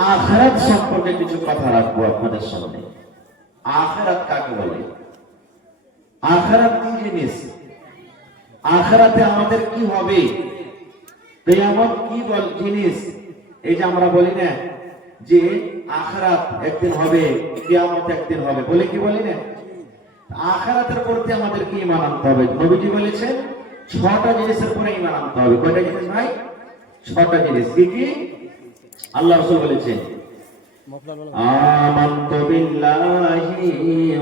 আখিরাত সম্পর্কে কিছু কথা রাখবো আপনাদের সামনে। আখিরাত কাকে বলে? আখিরাত কি জিনিস? আখিরাতে আমাদের কি হবে? কিয়ামত কি জিনিস? এই যে আমরা বলি না যে আখিরাত একদিন হবে, কিয়ামত একদিন হবে, বলে কি বলি না? আখিরাতের প্রতি আমাদের কি ঈমান আনতে হবে? নবীজি বলেছেন 6টা জিনিসের উপরে ঈমান আনতে হবে। কয়টা জিনিস ভাই? 6টা জিনিস। কি কি? আল্লাহ রাসূল বলেছেন আমানতু বিল্লাহি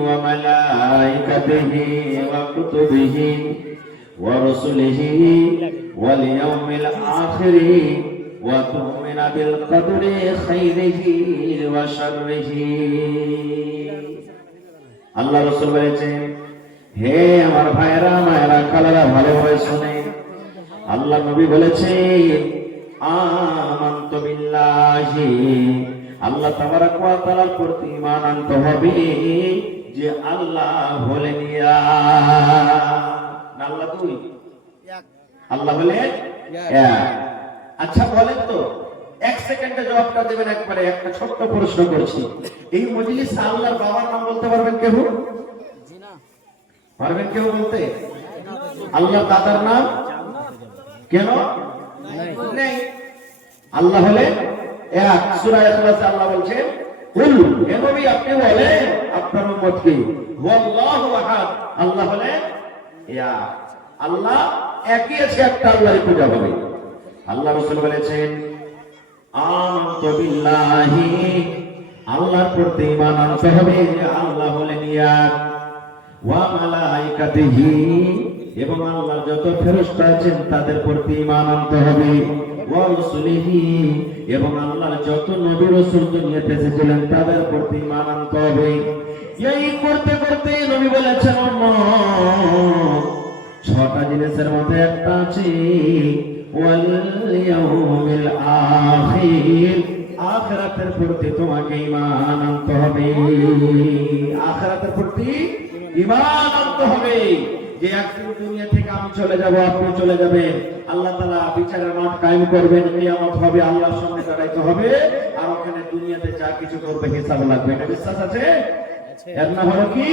ওয়া মালাইকাতিহি ওয়া কুতুবিহি ওয়া রাসূলিহি ওয়াল ইয়াউমিল আখির ওয়া তু'মিনা বিল কদরি খাইরিহি ওয়া শাররিহি। আল্লাহ রাসূল বলেছেন, হে আমার ভাইরা মায়েরা খালারা ভালোভাবে শুনেন, আল্লাহ নবী বলেছেন আমানতু বিল্লাহি, আল্লাহ তাবারাক ওয়া তাআলার প্রতি ঈমান আনতে হবে যে আল্লাহ হলেন আল্লাহ দুই, আল্লাহ হলেন এক। আচ্ছা বলেন তো, 1 সেকেন্ডে জবাবটা দেবেন একবারে। একটা ছোট্ট প্রশ্ন করছি, এই মজলিসে আল্লাহর বাবার নাম বলতে পারবেন কেউ? জি না। পারবেন কেউ বলতে? আল্লাহর দাদার নাম কেন নেই? আল্লাহ হলেন এক। সূরা ইখলাসে আল্লাহ বলছেন, কুল, হে নবী আপনি বলেন আপনার উম্মতকে, ওয়াল্লাহু আহাদ, আল্লাহ হলেন এক। আল্লাহ একই আছে, একটা আল্লাহর পূজা হবে। আল্লাহ রাসূল বলেছেন আমানতু বিল্লাহি, আল্লাহর প্রতি ঈমান আনতে হবে যে আল্লাহ হলেন এক। ওয়া মালাইকাতিহি, এবং আল্লাহর যত ফেরেশতা আছেন তাদের প্রতি ঈমান আনতে হবে। ওয়া রাসূলিহি, এবং আল্লাহর যত নবী রাসূল দুনিয়াতে এসেছিলেন তাদের প্রতি ঈমান আনতে হবে। এই করতে করতে নবী বলেছেন 6টা জিনিসের মধ্যে একটা আছে ওয়াল ইয়াউমিল আখির, আখিরাতের প্রতি তোমাকে ঈমান আনতে হবে। আখিরাতের প্রতি ঈমান আনতে হবে যে একদিন দুনিয়া থেকে আমি চলে যাব, আপনি চলে যাবেন, আল্লাহ তাআলা বিচারের মাঠ কায়েম করবেন, কিয়ামত হবে, আল্লাহর সামনে দাঁড়াইতে হবে, আর ওখানে দুনিয়াতে যা কিছু করবে হিসাব লাগবে। এটা বিশ্বাস আছে? এর নাম হলো কি?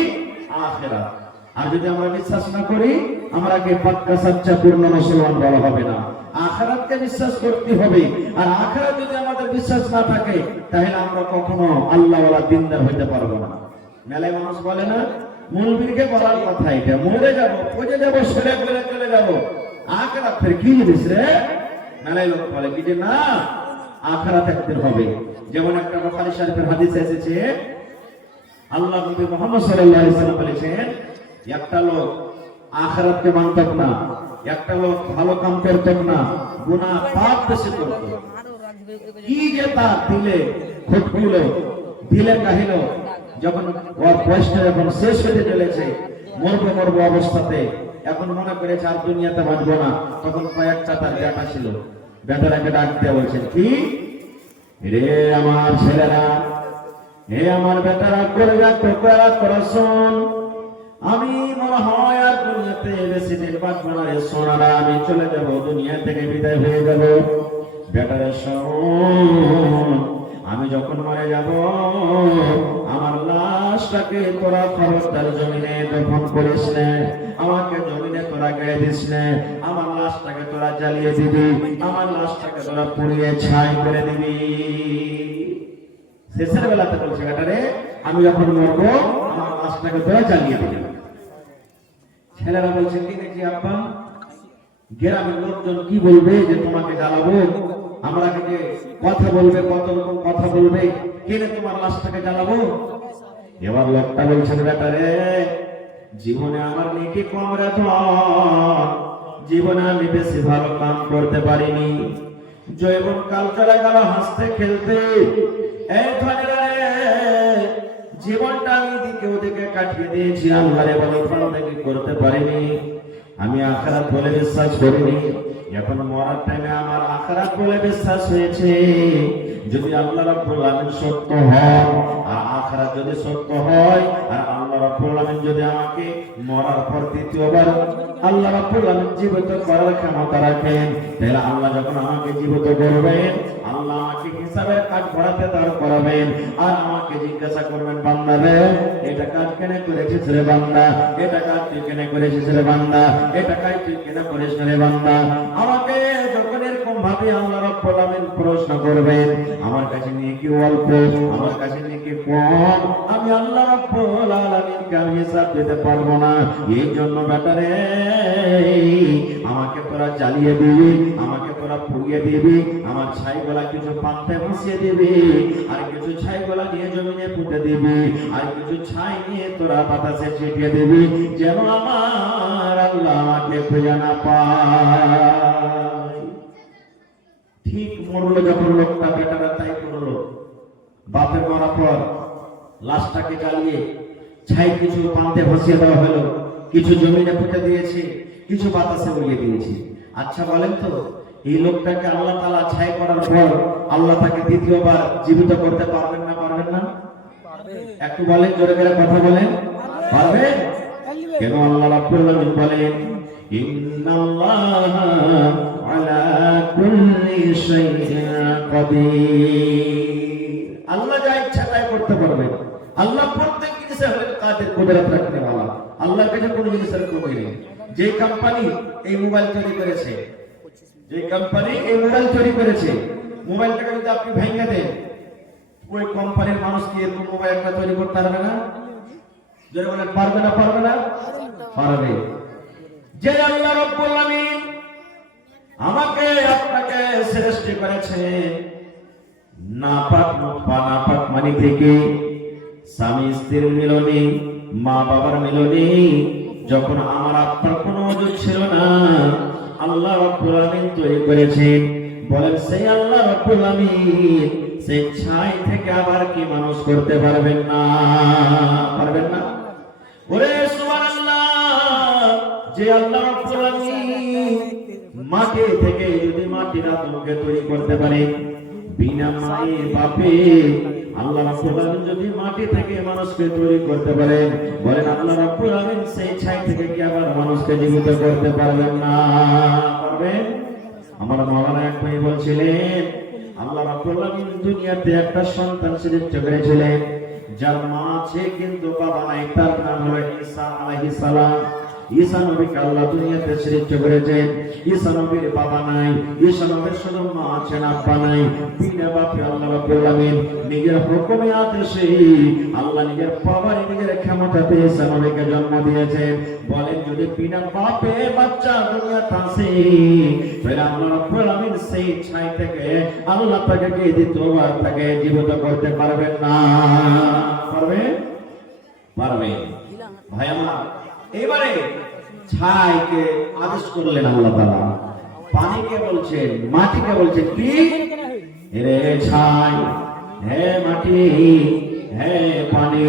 আখিরাত। আর যদি আমরা বিশ্বাস না করি, আমরাকে পাক্কা সচ্চা পূর্ণ মুসলমান বলা হবে না। আখিরাতকে বিশ্বাস করতে হবে। আর আখিরাত যদি আমাদের বিশ্বাস না থাকে, তাহলে আমরা কখনো আল্লাহওয়ালা দিনদার হতে পারবো না। মেলায় মানুষ বলে না, মুলবিরকে বলার কথা এটা, মরে যাব, পচে যাব, সরে গলে চলে যাব, আখিরাত ফের কি জিনিস রে? মেলায় লোক বলে কি যে না, আখিরাত একদিন হবে। যেমন একটা বুখারী শরীফের হাদিসে এসেছে, আল্লাহ নবী মুহাম্মদ সাল্লাল্লাহু আলাইহি ওয়াসাল্লাম বলেছেন, একটা লোক আখিরাতকে মানত না, একটা লোক ভালো কাম করত না, গুনাহ পাপ বেশি করত, কি যে তার দিলে খুঁটকিল, দিলে কাহিল, যখন ওর বয়সটা যখন শেষ হতে চলেছে, মরবো অবস্থাতে, এখন মনে করেছে আর দুনিয়াতে বাঁচবো না, তখন কয়েকটা তার বেটা ছিল, বেটারাকে ডাক দিয়ে বলছেন, কি রে আমার ছেলেরা, হে আমার বেটারা, করে যা টোকরা করাছন, আমি মনে হয় আর দুনিয়াতে বেশি দিন বাঁচবো না রে সোনারা, আমি চলে যাব, দুনিয়া থেকে বিদায় হয়ে যাব। বেটারা শোন, আমি যখন মারা যাব, আমার লাশটাকে তোরা খবরদার জমিনে দফন করিস না, আমাকে জমিনে তোরা গায়ে দিস না, আমার লাশটাকে তোরা জ্বালিয়ে দিবি, আমার লাশটাকে তোরা পুড়িয়ে ছাই করে দিবি। শেষের বেলাতে বলছে, বেটারে আমি যখন মরবো, আমার লাশটাকে তোরা জ্বালিয়ে দিবি। ছেলেরা বলছে, ঠিক আছে আব্বা, গ্রামের লোকজন কি বলবে যে তোমাকে জ্বালাবো, আমরা যে কথা বলবে, কত রকম কথা বলবে, কেন তোমার লাশটাকে জ্বালাবো? এবার লোকটা বলছেন, বেটারে জীবনে আমার নেকি কম রে, জীবনে আমি বেশি ভালো কাম করতে পারিনি, জৈবন কাল চলে গেল হাসতে খেলতে, এই ধনীরা রে, জীবনটা আমি দিকে ওদিকে কাটিয়ে দিয়েছি, আল্লাহরে বলে বন্দী করতে পারিনি, আমি আখিরাত বলে বিশ্বাস করিনি, এখন মরার টাইমে আমার আখিরাত বলে বিশ্বাস হয়েছে। যদি আল্লাহ রাব্বুল আলামিন সত্য হয়, আর আখিরাত যদি সত্য হয়, আর আল্লাহ রাব্বুল আলামিন যদি আমাকে মরার পর দ্বিতীয়বার আল্লাহ রাব্বুল আলামিন জীবিত করার ক্ষমতা রাখেন, তাহলে আল্লাহ যখন আমাকে জীবিত করবেন, আল্লাহ আমাকে হিসাবের কাজ করাতে দাঁড় করাবেন আর আমাকে জিজ্ঞাসা করবেন, বান্দা রে এটা কাজ কেন করেছিস রে বান্দা, এটা কাজ তুই কেন করেছিস রে বান্দা, এটা কাজ তুই কেন করিস রে বান্দা। আমাকে যখন এরকম ভাবে আল্লাহ রাব্বুল আলামিন প্রশ্ন করবেন, আমার কাছে নিয়ে কি অল্প, আমার কাছে নিয়ে কি কম, আমি আল্লাহ রাব্বুল আলামিনকে আমি হিসাব দিতে পারবো না। এই জন্য ব্যাটারে আমাকে তোরা জ্বালিয়ে দিবি, আমাকে তোরা পুড়িয়ে দিবি, আমার ছাইগুলা কিছু পান্তে ভাসিয়ে দিবি, আর কিছু ছাইগুলা নিয়ে জমিনে পুঁতে দিবি, আর কিছু ছাই নিয়ে তোরা বাতাসে ছিটিয়ে দিবি, যেন আমার আল্লাহ আমাকে খুঁজে না পায়। ঠিক মরলো যখন লোকটা, বেটারা তাই করলো। বাপের মরার পর লাশটাকে জ্বালিয়ে ছাই কিছু পান্তে ভাসিয়ে দেওয়া হলো, কিছু জমিনে পুঁতে দিয়েছে, কিছু বাতাসে উড়িয়ে দিয়েছে। আচ্ছা বলেন তো, এই লোকটাকে আল্লাহ তাআলা ছাই করার পর আল্লাহ তাকে দ্বিতীয়বার জীবিত করতে পারবেন না পারবেন না? একটু বলেন, জোরে করে কথা বলেন, পারবেন? কেন আল্লাহ রাব্বুল আলামিন বলেন, ইন্নাল্লাহা আলা কুল্লি শাইইন কাদির। আল্লাহ যা ইচ্ছা তাই করতে পারবেন। আল্লাহ প্রত্যেক জিনিসে কাদের কুদরত রাখতে वाला। আল্লাহর কাছে কোনো জিনিসের কমি নেই। যে কোম্পানি এই মোবাইল তৈরি করেছে, যে কোম্পানি এই মোবাইল তৈরি করেছে, মোবাইলটাকে যদি আপনি ভেঙে দেন, ওই কোম্পানির মানুষ কি এরকম মোবাইলটা তৈরি করতে পারবে না? যারা বলেন পারবে না, পারবে না, পারবে। যে আল্লাহ রাব্বুল আলামিন আমাকে আপনাকে সৃষ্টি করেছে নাপাক মুতফা, নাপাক মানি থেকে, স্বামী স্ত্রীর মিলনে, মা বাবার মিলনে, যখন আমার আপনার কোনো ওজুদ ছিল না, আল্লাহ রাব্বুল আলামিন তৈরি করেছেন। বলেন সেই আল্লাহ রাব্বুল আলামিন সেই ছাই থেকে আবার কি মানুষ করতে পারবেন না? পারবেন না? ওরে সুবহানাল্লাহ! যে আল্লাহ রাব্বুল আলামিন মাটি থেকে যদি মাটির আদমকে তৈরি করতে পারে, বিনা মায়ে বাপে আল্লাহ রাব্বুল আলামিন যদি মাটি থেকে মানুষকে তৈরি করতে পারেন, বলেন আল্লাহ রাব্বুল আলামিন সেই ছাই থেকে কি আবার মানুষকে জীবিত করতে পারবেন না? পারবেন? আমার মাওলানা এক ভাই বলছিলেন, আল্লাহ রাব্বুল আলামিন দুনিয়াতে একটা সন্তান সৃষ্টি করেছিলেন যার মা আছে কিন্তু বাবা নাই, তার নাম হলো ঈসা আলাইহিস সালাম। ঈসা নবীকে আল্লাহ দুনিয়াতে সৃষ্টি করেছেন। ঈসা নবীর বাবা নাই, ঈসা নবীর শুধু মা আছেন, আব্বা নাই। বিনা বাপে আল্লাহ রাব্বুল আলামিন নিজের হুকুমে আদেশে আল্লাহ নিজের পাওয়ারে, নিজের ক্ষমতাতে ঈসা নবীকে জন্ম দিয়েছেন। বলেন যদি বিনা বাপে বাচ্চা দুনিয়াতে আসে, তাহলে আল্লাহ রাব্বুল আলামিন সেই ছাই থেকে আল্লাহ তাকে দ্বিতীয়বার তাকে জীবিত করতে পারবেন না? পারবে? পারবে। ভাই আমার, এবারে ছাইকে আদেশ করলেন আল্লাহ তাআলা। পানিকে বলছেন, মাটিকে বলছেন কি, রে ছাই, হে মাটি, হে পানি,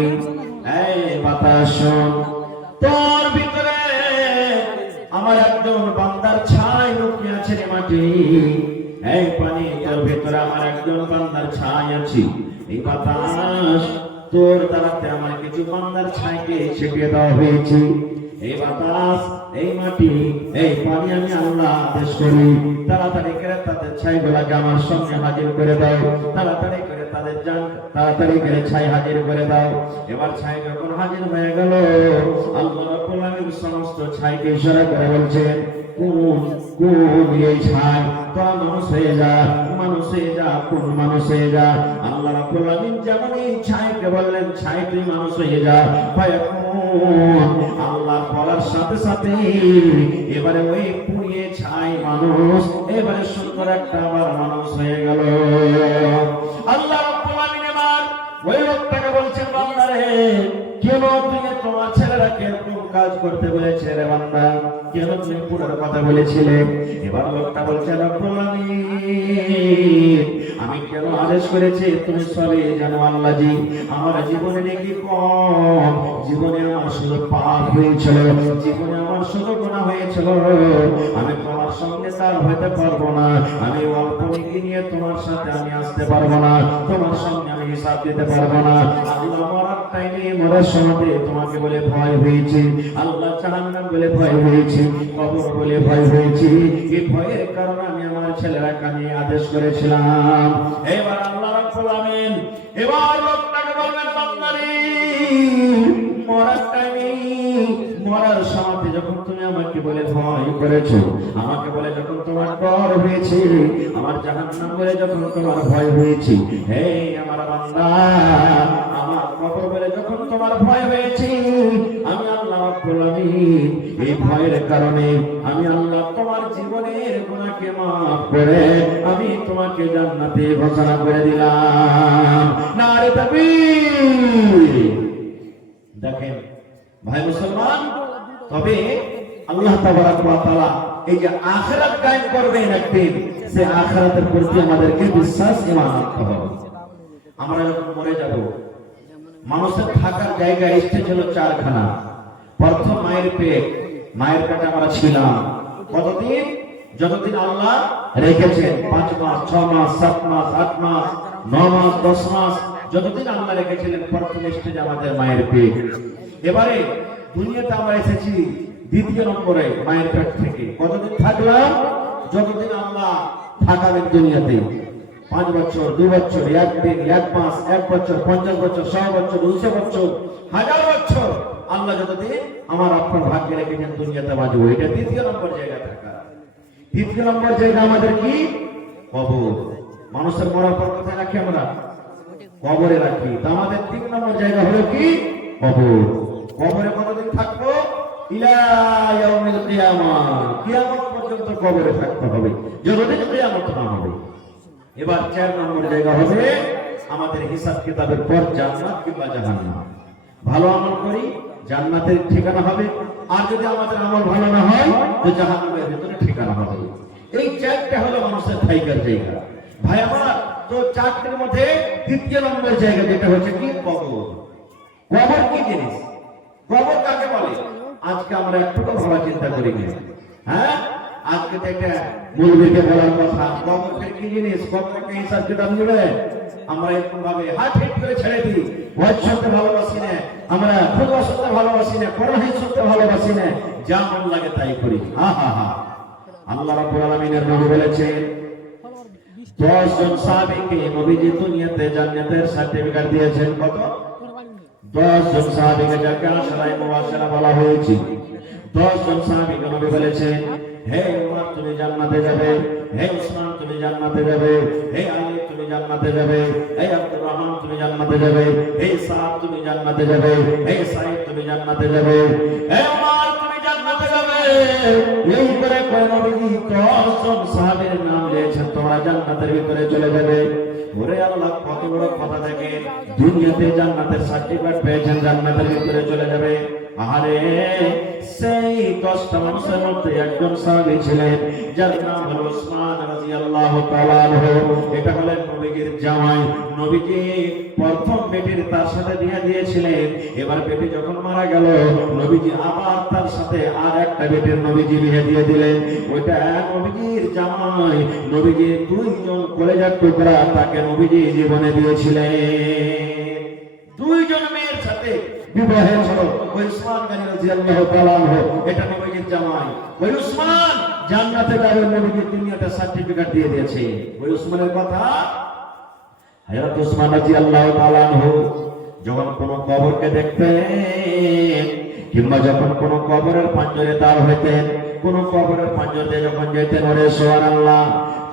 হে বাতাস, তোর ভিতরে আমার একজন বান্দার ছাই লুকিয়ে আছে রে মাটি। এই পানি, তোর ভিতরে আমার একজন বান্দার ছাই আছে। এই বাতাস, তোর দ্বারাতে আমার কিছু বান্দার ছাইকে ছিটিয়ে দেওয়া হয়েছে। এই বাতাস, এই মাটি, এই পানি আমি আল্লাহ আদেশ করি, তাড়াতাড়ি করে তাদের ছাইগুলাকে আমার সঙ্গে হাজির করে দাও, তাড়াতাড়ি করে তাদের জান, তাড়াতাড়ি করে ছাই হাজির করে দাও। এবার ছাই যখন হাজির হয়ে গেল, আল্লাহ রাব্বুল আলামিন সমস্ত ছাইকে ইশারা করে বলছেন, কোন কোন এই ছাই, তোরা মানুষ হয়ে যা, মানুষ হয়ে যা, কোন মানুষ হয়ে যা। আল্লাহ রাব্বুল আলামিন যেমন এই ছাইকে বললেন, ছাই তুই মানুষ হয়ে যা, আল্লাহ বলার সাথে সাথে এবারে ওই পুড়িয়ে ছাই মানুষ এবারে সুন্দর একটা আবার মানুষ হয়ে গেল। আল্লাহ রাব্বুল আলামিন এবার ওই লোকটাকে বলছেন, বান্দা রে, কেন তুমি তোমার ছেলেরাকে এরকম কাজ করতে বলেছে রে বান্দা, কেন তুমি পুরোর কথা বলেছিলে? এবার লোকটা বলছে, রাব্বুল আলামিন আমি কেন আদেশ করেছি তুমি সবে জানো আল্লাহ জি, আমার জীবনে নাকি কম, জীবনে আমার শুধু পাপ হয়েছিল, জীবনে আমার শুধু গুনাহ হয়েছিল, আমি তোমার সঙ্গে তার হতে পারবো না, আমি অল্প নেকি নিয়ে তোমার সাথে আমি আসতে পারবো না, তোমার সঙ্গে আমি হিসাব দিতে পারবো না। আল্লাহ মরার টাইমে মরার সময় তোমাকে বলে ভয় হয়েছে, আল্লাহ জাহান্নাম বলে ভয় হয়েছে, কবর বলে ভয় হয়েছে। এই ভয়ের কারণে আমি আমার ছেলেরা কানে আদেশ করেছিলাম। এবার আল্লাহ রাব্বুল আমিন এবার লোকটাকে বলবেন, বান্দারে মরার টাইমে মরার সময় যখন তুমি আমাকে বলে ভয় করেছো, আমাকে বলে যখন তোমার ডর হয়েছে, আমার জাহান্নাম বলে যখন তোমার ভয় হয়েছে, হে আমার বান্দা, আমার কবর বলে যখন তোমার ভয় হয়েছে, আমি আল্লাহ রাব্বুল আমিন এই ভয়ের কারণে আমি আল্লাহ তোমার জীবনের গুনাহকে মাফ করে আমি তোমাকে জান্নাতে ঘোষণা করে দিলাম। নারে তাকবীর। দেখেন ভাই মুসলমান, তবে আল্লাহ তাবারক ওয়া তাআলা এই যে আখিরাত কায়েম করবেন একদিন, সে আখিরাতের প্রতি আমাদেরকে বিশ্বাস ঈমান রাখতে হবে। আমরা যখন মরে যাব, মানুষের থাকার জায়গা স্টেজ হলো চারখানা। প্রথম মায়ের পেট, মায়ের পেটে আমরা ছিলাম কতদিন? যতদিন আল্লাহ রেখেছেন, 5 মাস 6 মাস 7 মাস 8 মাস 9 মাস 10 মাস, যতদিন আল্লাহ রেখেছিলেন প্রথম স্টেজ আমাদের মায়ের পেট। এবারে দুনিয়াতে আমরা এসেছি দ্বিতীয় নম্বরে মায়ের পেট থেকে। কতদিন থাকলাম? যতদিন আল্লাহ থাকাবেন দুনিয়াতে। 5 বছর 2 বছর 1 দিন 1 মাস 1 বছর 50 বছর 100 বছর 200 বছর 1000 বছর আল্লাহ যতদিন আমার আপনার ভাগ্যে রেখেছেন দুনিয়াতে বাঁচবো। এটা দ্বিতীয় নম্বর জায়গা থাকা। তৃতীয় নম্বর জায়গা আমাদের কি? কবর। মানুষের মরার পর কোথায় রাখি আমরা? কবরে রাখি। তো আমাদের 3 নম্বর জায়গা হলো কি? কবর। কবরে কতদিন থাকবো? ইলা ইয়াউমিল কিয়ামাহ, কিয়ামত পর্যন্ত কবরে থাকতে হবে, যতদিন কিয়ামত না হবে। এবার 4 নম্বর জায়গা হবে আমাদের হিসাব কিতাবের পর জান্নাত কিংবা জাহান্নাম। ভালো আমল করি জান্নাতের ঠিকানা হবে, আর যদি আমাদের আমল ভালো না হয় তো জাহান্নামের ভিতরে ঠিকানা হবে। এই 4টা হলো মানুষের থাইকার জায়গা। ভাই আমার, তো 4টির মধ্যে তৃতীয় নম্বর জায়গা যেটা হচ্ছে কি? কবর। কবর কি জিনিস? কবর কাকে বলে? আজকে আমরা একটু ভাবা চিন্তা করি না। হ্যাঁ, আজকে তো একটা মুরব্বিকে বলার কথা, কবরটা কি জিনিস, কবরকে হিসাব কিতাব নেবে। আমরা এরকম ভাবে হাত হিট করে ছেড়ে দিই। ওয়াজ শুনতে ভালোবাসি না আমরা, খুতবা শুনতে ভালোবাসি না, কোরআন শুনতে ভালোবাসি না, যা মন লাগে তাই করি। আল্লাহ রাব্বুল আলামিনের নবী বলেছেন 10 জন সাহাবীকে নবীজি দুনিয়াতে জান্নাতের সার্টিফিকেট দিয়েছেন। কত? 10 জন সাহাবীকে, যাকে আশরায়ে মুবাশশিরা বলা হয়েছে। 10 জন সাহাবীকে নবী বলেছেন, হে উমর তুমি জান্নাতে যাবে, হে উসমান তুমি জান্নাতে যাবে, হে আলী তুমি জান্নাতে যাবে, হে আব্দুর রহমান তুমি জান্নাতে যাবে, হে সাদ তুমি জান্নাতে যাবে, হে সাঈদ তুমি জান্নাতে যাবে, হে উমর তুমি জান্নাতে যাবে। এই করে কয় নবীজি 10 জন সাহাবীর নাম দিয়েছেন, তোমরা জান্নাতের ভিতরে চলে যাবে। ওরে আল্লাহ, কত বড় কথা! থাকে দুনিয়াতে জান্নাতের সার্টিফিকেট পেয়েছেন, জান্নাতের ভিতরে চলে যাবে। আরে সেই 10টা মানুষের মধ্যে একজন সাহাবী ছিলেন, যার নাম হলো উসমান রাদিয়াল্লাহু তাআলা আনহু। এটা হলেন নবীজির জামাই। নবীজি প্রথম বেটির তার সাথে বিয়ে দিয়েছিলেন। এবার বেটি যখন মারা গেল, নবীজি আবার তার সাথে আর একটা বেটির নবীজি বিয়ে দিয়ে দিলেন। ওইটা নবীজির জামাই। নবীজির 2 জন কলেজার টুকরা তাকে নবীজি জীবনে দিয়েছিলেন। 2 জন মেয়ের সাথে বিবাহ হলো। ওই উসমান গনি রাদিয়াল্লাহু তাআলা আনহু, এটা নবীজির জামাই। ওই উসমান জান্নাতে যাবে, নবীজি দুনিয়াতে সার্টিফিকেট দিয়ে দিয়েছে। ওই উসমানের কথা, হযরত উসমান রাদিয়াল্লাহু তাআলা আনহু যখন কোন কবরকে দেখতেন, কিংবা যখন কোন কবরের পাঞ্জরে দাঁড় হইতেন, কোন কবরের পাঞ্জরে যখন যেতেন, ওরে সুবহানাল্লাহ,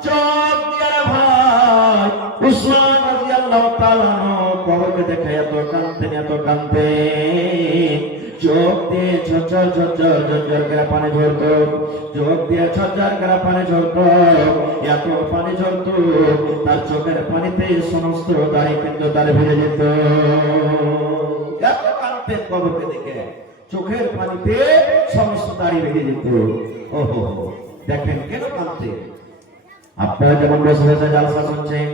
চোখ দিয়ে ভাই উসমান রাদিয়াল্লাহু তাআলা আনহু কবরকে দেখে এত কাঁদতেন, চোখ দিয়ে ঝরঝর করে পানি ঝরত, চোখ দিয়ে ঝরঝর করে পানি ঝরত, এত পানি ঝরত তার চোখের পানিতে সমস্ত দাড়ি কিন্তু তার ভিজে যেত। এত কাঁদতেন কবরকে দেখে, চোখের পানিতে সমস্ত দাড়ি ভিজে যেত। ওহো, দেখেন কেন কাঁদতেন? আপনারা যেমন বসে বসে জালসা শুনছেন,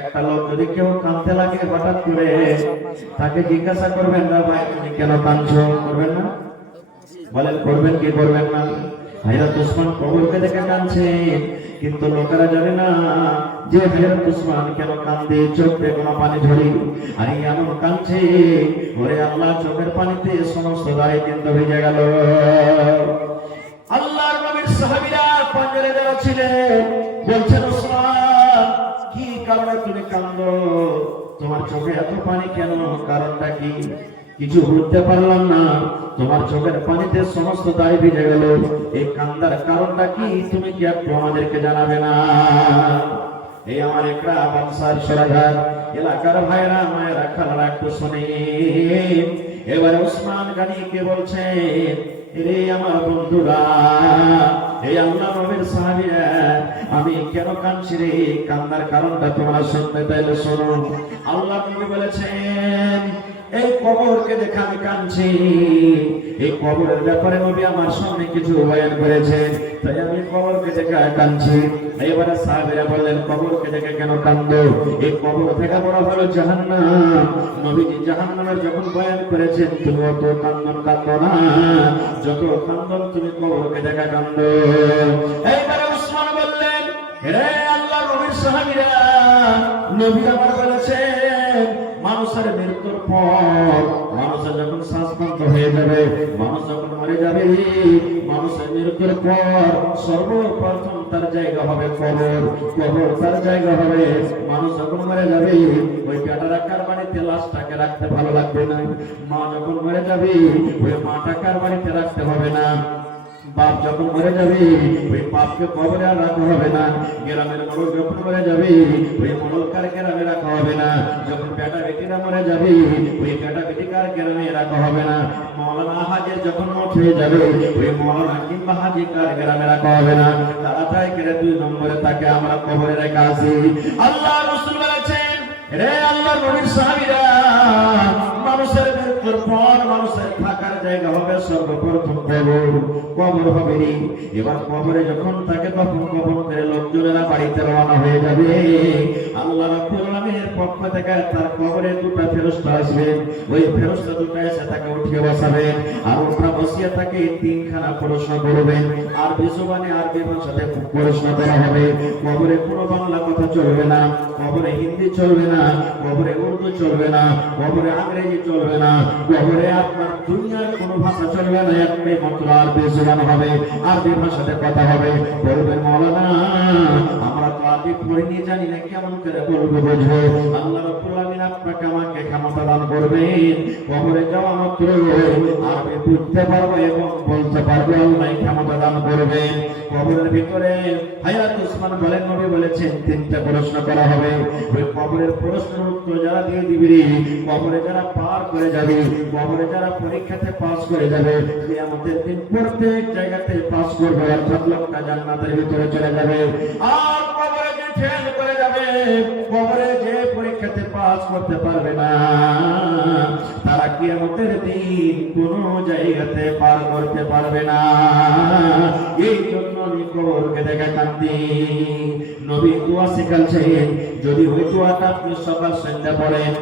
একটা লোক যদি কেউ কাঁদতে লাগে হঠাৎ করে, তাকে জিজ্ঞাসা করবেন না, ভাই তুমি কেন কাঁদছো? করবেন না? বলেন করবেন কি করবেন না? হযরত উসমান কবরকে দেখে কাঁদছেন, কিন্তু লোকেরা জানে না যে হযরত উসমান কেন কাঁদে, চোখ দিয়ে কোনো পানি ঝরে, আর এমন কাঁদছে ওরে আল্লাহ চোখের পানিতে সমস্ত দাড়ি কিন্তু ভিজে গেল। আল্লাহর নবীর সাহাবীরা পাঞ্জরে যারা ছিলেন বলছেন, উসমান কি কারণে তুমি কাঁদো, তোমার চোখে এত পানি কেন, কারণটা কি? কিছু বুঝতে পারলাম না, তোমার চোখের পানিতে সমস্ত দাড়ি ভিজে গেল, এই কান্দার কারণটা কি, তুমি কি একটু আমাদেরকে জানাবে না? এই আমার একরা বাদশার সরাঘাট এলাকার ভাইরা মায়েরা খালারা একটু শুনে। এবারে উসমান গনিকে বলছেন, রে আমার বন্ধুরা, এই আল্লাহ নবীর সাহাবীরা, আমি কেন কাঁদছি রে, কান্দার কারণটা তোমরা শুনতে চাইলে শোনো। আল্লাহ নবী বলেছেন, এই কবরকে দেখে আমি কাঁদছি, এই কবরের ব্যাপারে নবী আমার সামনে কিছু বয়ান করেছেন, তাই আমি কবরকে দেখে কাঁদছি। এবারে সাহাবীরা বললেন, কবরকে দেখে কেন কাঁদো? এই কবর থেকে বড় হলো জাহান্নাম। নবীজি জাহান্নামের যখন বয়ান করেছেন, তুমি অত কাঁদো না, যত কান্দন তুমি কবরকে দেখে কান্দো। এইবারে উসমান বললেন, হে আল্লাহ নবীর সাহাবীরা, নবী আমার বলেছেন, মানুষের মৃত্যুর পর, মানুষের যখন শ্বাস বন্ধ হয়ে যাবে, মানুষ যখন মরে যাবে, মানুষের মৃত্যুর পর সর্বপ্রথম তার জায়গা হবে কবর, কবর তার জায়গা হবে। মানুষ যখন মরে যাবে, ওই পেটা রাখার বাড়িতে লাশটাকে রাখতে ভালো লাগবে না, মা যখন মরে যাবে, ওই মাটাকার বাড়িতে রাখতে হবে না, বাপ যখন মরে যাবে, ওই বাপকে কবরে আর রাখা হবে না, গ্রামের মোড়ল যখন মরে যাবে, ওই মোড়লকার গ্রামে রাখা হবে না, যখন বেটা বেটিরা মরে যাবে, ওই বেটা বেটিকার গ্রামে রাখা হবে না, মৌলানা হাজির যখন মঠ হয়ে যাবে, ওই মৌলানা কিংবা হাজিকার গ্রামে রাখা হবে না, তাড়াতাড়ি করে 2 নম্বরে তাকে আমরা কবরে রেখে আসি। আল্লাহ রাসূল বলেছেন, রে আল্লাহ নবীর সাহাবীরা, মানুষের মৃত্যুর পর মানুষের থাকার জায়গা হবে সর্বপ্রথম কবর, কবর হবে। এবার কবরে যখন তাকে তখন কবর করে লোকজনেরা বাড়িতে রওনা হয়ে যাবে, আল্লাহ রাব্বুল আলামিনের পক্ষ থেকে তার কবরে 2টা ফেরেশতা আসবেন, ওই ফেরেশতা 2টা এসে তাকে উঠিয়ে বসাবেন, আর ওরা বসিয়ে তাকে 3খানা প্রশ্ন করবেন, আরবি জবানে আরবি ভাষাতে প্রশ্ন করা হবে। কবরে কোনো বাংলা কথা চলবে না, কবরে হিন্দি চলবে না, কবরে উর্দু চলবে না, কবরে ইংরেজি চলবে না, কবরে আপনার দুনিয়ার কোনো ভাষা চলবে না, একটাই মাত্র আরবি জবান হবে, আরবি ভাষাতে কথা হবে। বলবেন, মাওলানা আমরা তো আরবি পড়িনি, জানি না, কেমন করে বলবো, বুঝবো? আল্লাহ রাব্বুল আলামিন আপনাকে আমাকে ক্ষমতা দান করবেন, কবরে যাওয়া মাত্র আরবি বুঝতে পারবো এবং বলতে পারবো, আল্লাহ ক্ষমতা দান করবেন। কবরের ভিতরে হযরত উসমান বলেন, নবী বলেছেন 3টা প্রশ্ন করা হবে, ওই কবরের প্রশ্নের উত্তর যারা দিয়ে দিবে, কবরে যারা পার করে যাবে, কবরে যারা পরীক্ষাতে পাস করে যাবে, কিয়ামতের দিন প্রত্যেক জায়গাতে পাস করবে, অর্থাৎ লোকটা জান্নাতের ভিতরে চলে যাবে। আর কবরে যে ফেল করে যাবে, কবরে যে পরীক্ষাতে পাস করতে পারবে না, তারা কিয়ামতের দিন কোনো জায়গাতে পার করতে পারবে না। এই জন্য আমি কবরকে দেখে কাঁদি। নবী দোয়া শিখাচ্ছেন, যদি ওই দোয়াটা আপনি সকাল সন্ধ্যা পড়েন,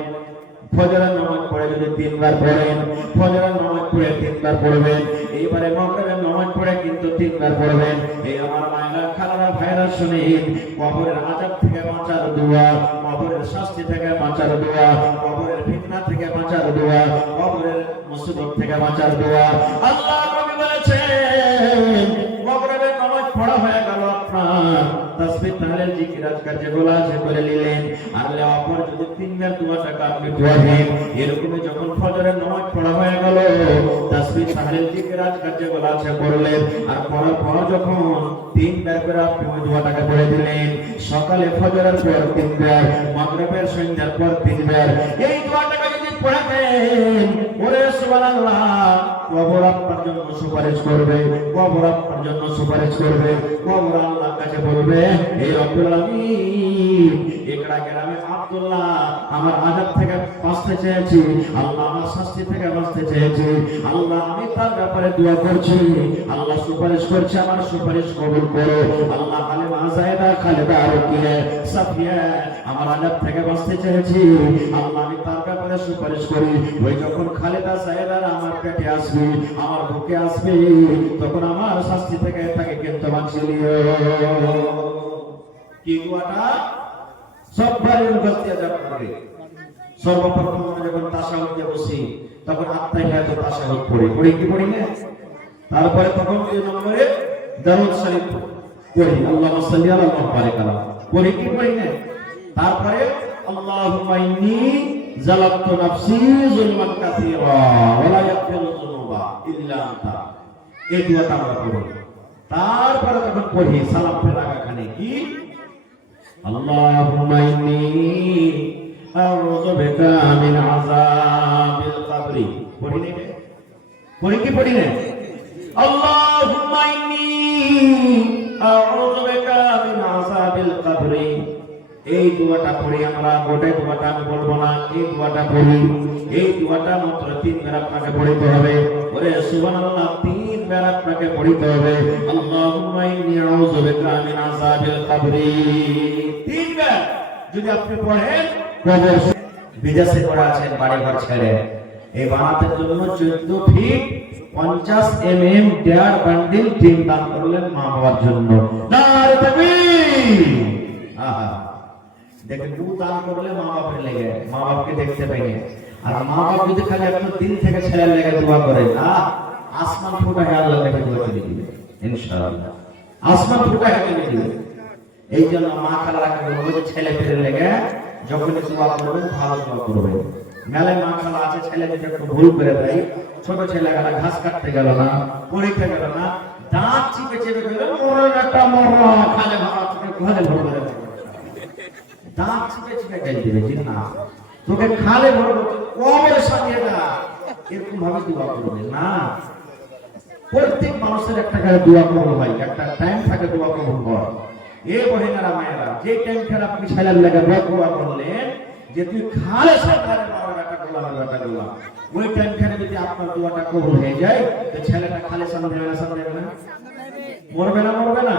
ফজরের নামাজ পড়ে যদি 3 বার পড়েন, ফজরের নামাজ পড়ে 3 বার পড়বেন, এইবারে মাগরিবের নামাজ পড়ে কিন্তু 3 বার পড়বেন। এই আমার মায়েরা খালারা ভাইরা শুনেন, কবরের আযাব থেকে বাঁচার দোয়া, কবরের শাস্তি থেকে বাঁচার দোয়া, কবরের ফিতনা থেকে বাঁচার দোয়া, কবরের মুসিবত থেকে বাঁচার দোয়া। আল্লাহ নবী বলেছেন, কবরের নামাজ পড়া হয়ে গেল, আপনার তাসবিহ তাহলিল জিকির আজকার যেগুলো আছে করে নিলেন, আর লেওয়া পর যদি 3 বার দোয়াটা আপনি পড়বেন, এরকমই যখন ফজরের নামাজ পড়া হয়ে গেল, তাসবিহ তাহলিল জিকির আজকার যেগুলো আছে করলেন, আর পড়ার পর যখন 3 বার করে আপনি ওই দোয়াটাকে পড়ে দিলেন, সকালে ফজরের পর 3 বার, মাগরিবের সন্ধ্যার পর 3 বার, এই দোয়াটাকে যদি পড়ে দেন, ওরে সুবহানাল্লাহ, কবর আপনার জন্য সুপারিশ করবে, কবর আপনার জন্য সুপারিশ করবে, কবর আল্লাহর কাছে বলবে, হে রব্বুল আলামিন, একড়া গ্রামে আব্দুল্লাহ আমার আযাব থেকে বাঁচতে চেয়েছি, আল্লাহ আমার শাস্তি থেকে বাঁচতে চেয়েছি, আল্লাহ আমি তার ব্যাপারে দোয়া করছি, আল্লাহ সুপারিশ করছে, আমার সুপারিশ কবুল করো। আল্লাহ হালিমা, যায়েদা, খালেদা, রুকিয়া, সাফিয়া আমার আযাব থেকে বাঁচতে চেয়েছি, আল্লাহ আমি তার ব্যাপারে সুপারিশ করি। ওই যখন খালেদা সাহেবারা আমার পেটে আসবে, আমার বুকে আসবে, তখন আমার শাস্তি থেকে তাকে কিন্তু বাঁচিয়ে দিও। কি দোয়াটা সববারই মুখস্থ আযাব করে। সর্বপ্রথম আমরা যখন তাশাহুদে বসি তখন আত্তাহিয়াত তাশাহুদ পড়ি কি পড়ি না? তারপরে তখন 2 নম্বরে দরুদ শরীফ পড়ি, আল্লাহুম্মা সাল্লি আলা মুহাম্মাদ পড়ি কি পড়ি না? তারপরে আল্লাহুম্মা ইন্নী যালামতু নাফসি যুলমান কাসীরা ওয়া লা ইয়াগফিরু যুনুবা ইল্লা আনতা। এই দোয়াটা আমরা পড়ি। তারপরে তখন পড়ি সালাম ফেরার আগে কি আল্লাহুম্মা ইন্নী আউযু বিকা মিন আযাবিল কবরি পড়ি না? পড়ি কি পড়ি না? আল্লাহুম্মা ইন্নী আউযু বিকা মিন আযাবিল কবরি। এই দোয়াটা পড়ি আমরা, গোটা দোয়াটা আমি বলবো না, এই দোয়াটা পড়ি। এই দোয়াটা মাত্র 3 বার আপনাকে পড়তে হবে। ওরে সুবহানাল্লাহ, 3 বার আপনাকে পড়তে হবে। আল্লাহুম্মা ইন্নী আউযু বিকা মিন আযাবিল কবরি 3 বার যদি আপনি পড়েন, কবর বিদেশে করা আছেন বাড়ি ঘর ছেড়ে, এই বানাতে জন্য 14 ফিট 50 mm দেয়ার বান্ডিল টিন দান করলেন মা বাবার জন্য। নারে তাকবীর। আহা, দেখেন দু দান করলে মা বাবার লেগে, মা বাবাকে দেখতে পাই না। আর মা বাবা যদি খালি আপনার দিল থেকে ছেলের লেগে দোয়া করেন, আসমান ফুটা হয়ে আল্লাহ দেখে দোয়া করে দিবে ইনশাআল্লাহ। আসমান ফুটা হয়ে দিবে। এই জন্য মা খালাকে বলবো ছেলে পেলে লেগে যখন দোয়া করবেন ভালো দোয়া করবেন। মেলায় মা খালা আছে, ছেলে যদি একটু ভুল করে দেয়, ছোট ছেলেগুলা ঘাস কাটতে গেল না, পরীক্ষা গেল না, দাঁত চিপে চেপে গেল, মরে একটা মরা খালে ভাড়া তোকে ঘরে ভরে দাঁত চিপে চিপে গেল দিবে যে না তোকে খালে ভরবো, কবরে সাজিয়ে না, এরকম ভাবে দোয়া করবে না। প্রত্যেক মানুষের একটা করে দোয়া কবুল হয়, একটা টাইম থাকে দোয়া কবুল হয়। এ বহিনারা মায়েরা, যে টাইম খেলা আপনি ছেলের লেগে দোয়া করলেন যে তুই খালে সরকারের মারা একটা গোলামের একটা গোলাম, ওই টাইম খেলে যদি আপনার দোয়াটা কবুল হয়ে যায়, তো ছেলেটা খালে সামনে দেবে না, সামনে দেবে না, মরবে না, মরবে না।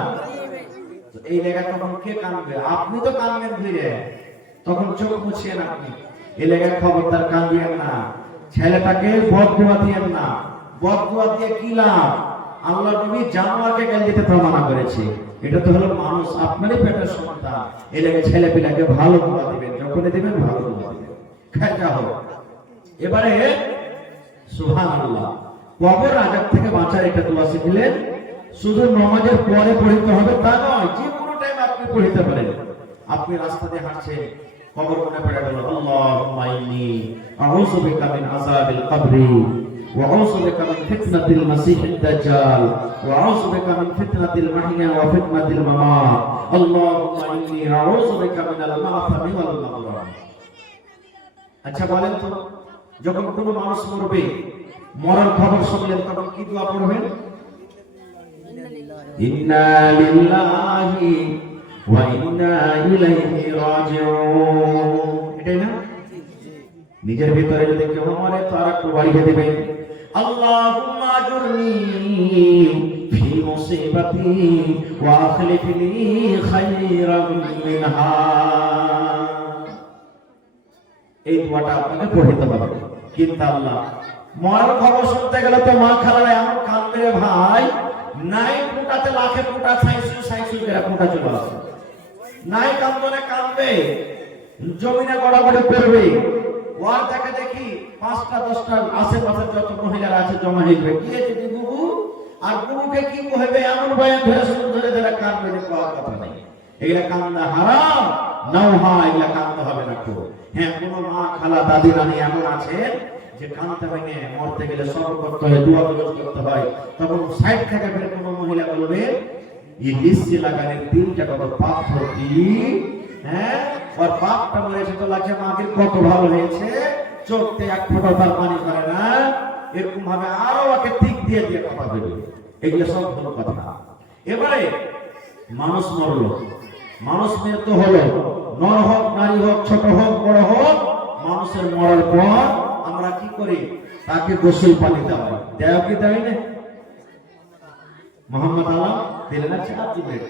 এই লেগা তখন কে কাঁদবে? আপনি তো কাঁদবেন ধীরে, তখন চোখ মুছিয়ে না আপনি। এই লেগা খবরদার কাঁদিয়েন না, ছেলেটাকে বদদোয়া দিয়েন না। বদদোয়া দিয়ে কি লাভ? আল্লাহ নবী জানোয়ারকে গাল দিতে মানা করেছে। এটা তো হলো মানুষ, আপনারই পেটের সন্তান। এই লেগে ছেলে পিলাকে ভালো দোয়া দিবেন, যখনই দিবেন ভালো দোয়া দিবেন। খাজা হোক। এবারে সুবহানাল্লাহ, কবর আযাব থেকে বাঁচার একটা দোয়া শিখলেন। শুধু নামাজের পরে পড়তে হবে তা নয়, যে কোনো টাইম আপনি পড়তে পারেন। আপনি রাস্তা দিয়ে হাঁটছেন, কবর মনে পড়ে গেল, আল্লাহুম্মা ইন্নী আউযু বিকা মিন আযাবিল কবরি ওয়া আউযু বিকা মিন ফিতনাতিল মাসিহিদ দাজ্জাল ওয়া আউযু বিকা মিন ফিতনাতিল মাহইয়া ওয়া ফিতনাতিল মামাত। আল্লাহুম্মা ইন্নী আউযু বিকা মিনাল মা'সামি ওয়াল মাগরাম। আচ্ছা বলেন তো, যখন কোনো মানুষ মরবে, মরার খবর শুনলেন, তখন কি দোয়া পড়বেন? ইন্না লিল্লাহি ওয়া ইন্না ইলাইহি রাজিউন। এটাই না? নিজের ভিতরে যদি কেউ মরে তো আরেকটু বাড়িয়ে দিবেন, আল্লাহুম্মা আজুরনি ফি মুসিবাতি ওয়া আখলিফ লি খায়রাম মিনহা। এই দোয়াটা আপনাকে পড়তে হবে। কিন্তু আল্লাহ মরার খবর শুনতে গেলে তো মা খালারা এমন কাঁদবে রে ভাই, নাই ফুটাতে লাখে ফুটা সাইসু করে ফুটা চলে আসে, নাই কান্দনে কান্দবে, জমিনে গড়াগড়ি করবে। ওয়ার দেখে দেখি 5টা 10টা আশেপাশে যত মহিলারা আছে জমা হইবে, কি আছে বুবু, আর বুবুকে কি কইবে, এমন বয়ান ধরে শুরু ধরে ধরে কান্দবে যে কোয়া কথা নাই। এগুলা কান্দা হারাম, নাও হয়, এগুলা কান্দতে হবে না। তো হ্যাঁ, কোনো মা খালা দাদি নানি এমন আছে যে কাঁদতে হয় না, মরতে গেলে সবর করতে হয়, দোয়া করতে হয়, তখন সাইড থেকে ফের কোনো মহিলা বলবে এই লিসি লাগানের 3টা কত পাপ ভর্তি, হ্যাঁ, আর পাপটা মরেছে তো লাগছে মাকে কত ভালো হয়েছে, চোখতে এক ফোঁটা তার পানি করে না, এরকম ভাবে আরো ওকে ঠিক দিয়ে দিয়ে কথা বলবে। এগুলো সব ভুল কথা। এবারে মানুষ মরলো, মানুষ মৃত্যু হলো, নর হোক নারী হোক ছোট হোক বড় হোক, মানুষের মরার পর আমরা কি করি? তাকে গোসল পানি দেওয়া হয়। দেয় কি দেয় না? মোহাম্মদ আল্লাহ দিলেন না, চাপ দিবেন।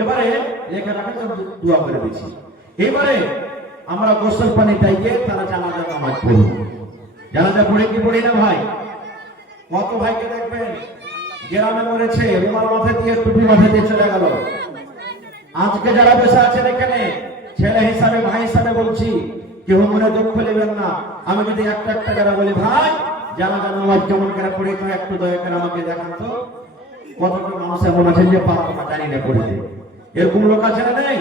এবারে লেখা রাখে তো দোয়া করে দিচ্ছি। এবারে আমরা গোসল পানিতে গিয়ে তারা জানাজা নামাজ পড়ব। জানাজা পড়ে কি পড়ি না ভাই? কত ভাইকে দেখবেন গ্রামে মরেছে, রুমাল মাথায় দিয়ে টুপি মাথায় দিয়ে চলে গেল। আজকে যারা বসে আছেন এখানে, ছেলে হিসাবে ভাই হিসাবে বলছি, কেউ মনে দুঃখ নেবেন না। আমি যদি একটা একটা করে বলি, ভাই জানাজা নামাজ কেমন করে পড়ি তো একটু দয়া করে আমাকে দেখান তো। কতটা মানুষ এমন আছে যে পারবো না, জানি না পড়িতে। এরকম লোক আছে না নেই?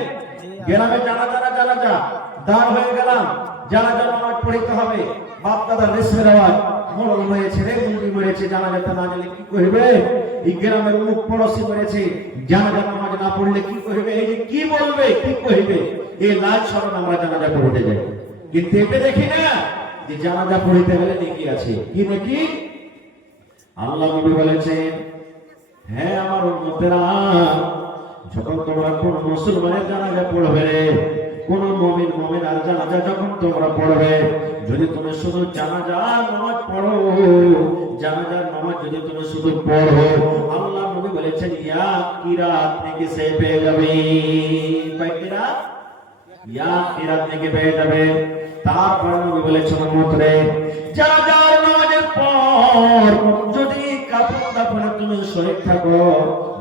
গ্রামে জানাজা দাঁড় হয়ে গেলাম, জানাজা নামাজ পড়িতে হবে। বাপ দাদা রেশমের আওয়াজ, মরণ হয়েছে রে, মুন্ডি মরেছে, জানাজাতে না গেলে কি করবে? এই গ্রামের মুখ পড়োশি মরেছে, জানাজা নামাজ না পড়লে কি করবে? এই যে কি বলবে, কি করবে, এই লাজ শরম আমরা জানাজা পড়তে যাই। কিন্তু এতে দেখি না যে জানাজা পড়িতে গেলে নেকি আছে। কি নেকি? আল্লাহ নবী বলেছেন, হ্যাঁ আমার উম্মতেরা, যখন তোমরা কোন মুসলমানের জানাজা পড়বে, কোন মুমিন আর জানাজা যখন তোমরা পড়বে, যদি তুমি শুধু জানাজার নামাজ পড়ো, জানাজার নামাজ যদি তুমি শুধু পড়ো, আল্লাহ নবী বলেছেন ইয়া কিরাত নেকি সে পেয়ে যাবে। কয় কিরাত? ইয়া কিরাত নেকি পেয়ে যাবে। তারপর নবী বলেছেন উম্মতরে, জানাজার নামাজের পর যদি কাফন দাফনে তুমি শহীদ থাকো,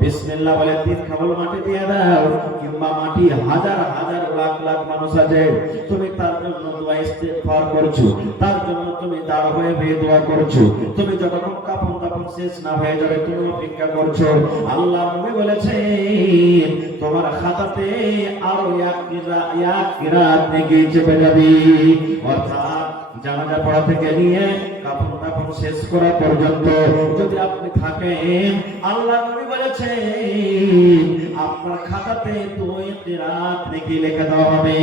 বিসমিল্লাহ বলে তিন খাবল মাটি দিয়ে দাও, কিংবা মাটি হাজার হাজার লাখ লাখ মানুষ আছে, তুমি তার জন্য দোয়া ইস্তেগফার করছো, তার জন্য তুমি দাঁড় হয়ে দোয়া করছো, তুমি যতক্ষণ কাফন দাফন শেষ না হয়ে যাবে তুমি অপেক্ষা করছো, আল্লাহ নবী বলেছেন তোমার খাতাতে আরো এক কিরাত নেকি চেপে যাবে। অর্থাৎ জানাজা পড়া থেকে নিয়ে কাফন দাফন শেষ করা পর্যন্ত যদি আপনি থাকেন, আল্লাহ নবী বলেছেন আপনার খাতাতে 2 কিরাত নেকি লিখে দেওয়া হবে।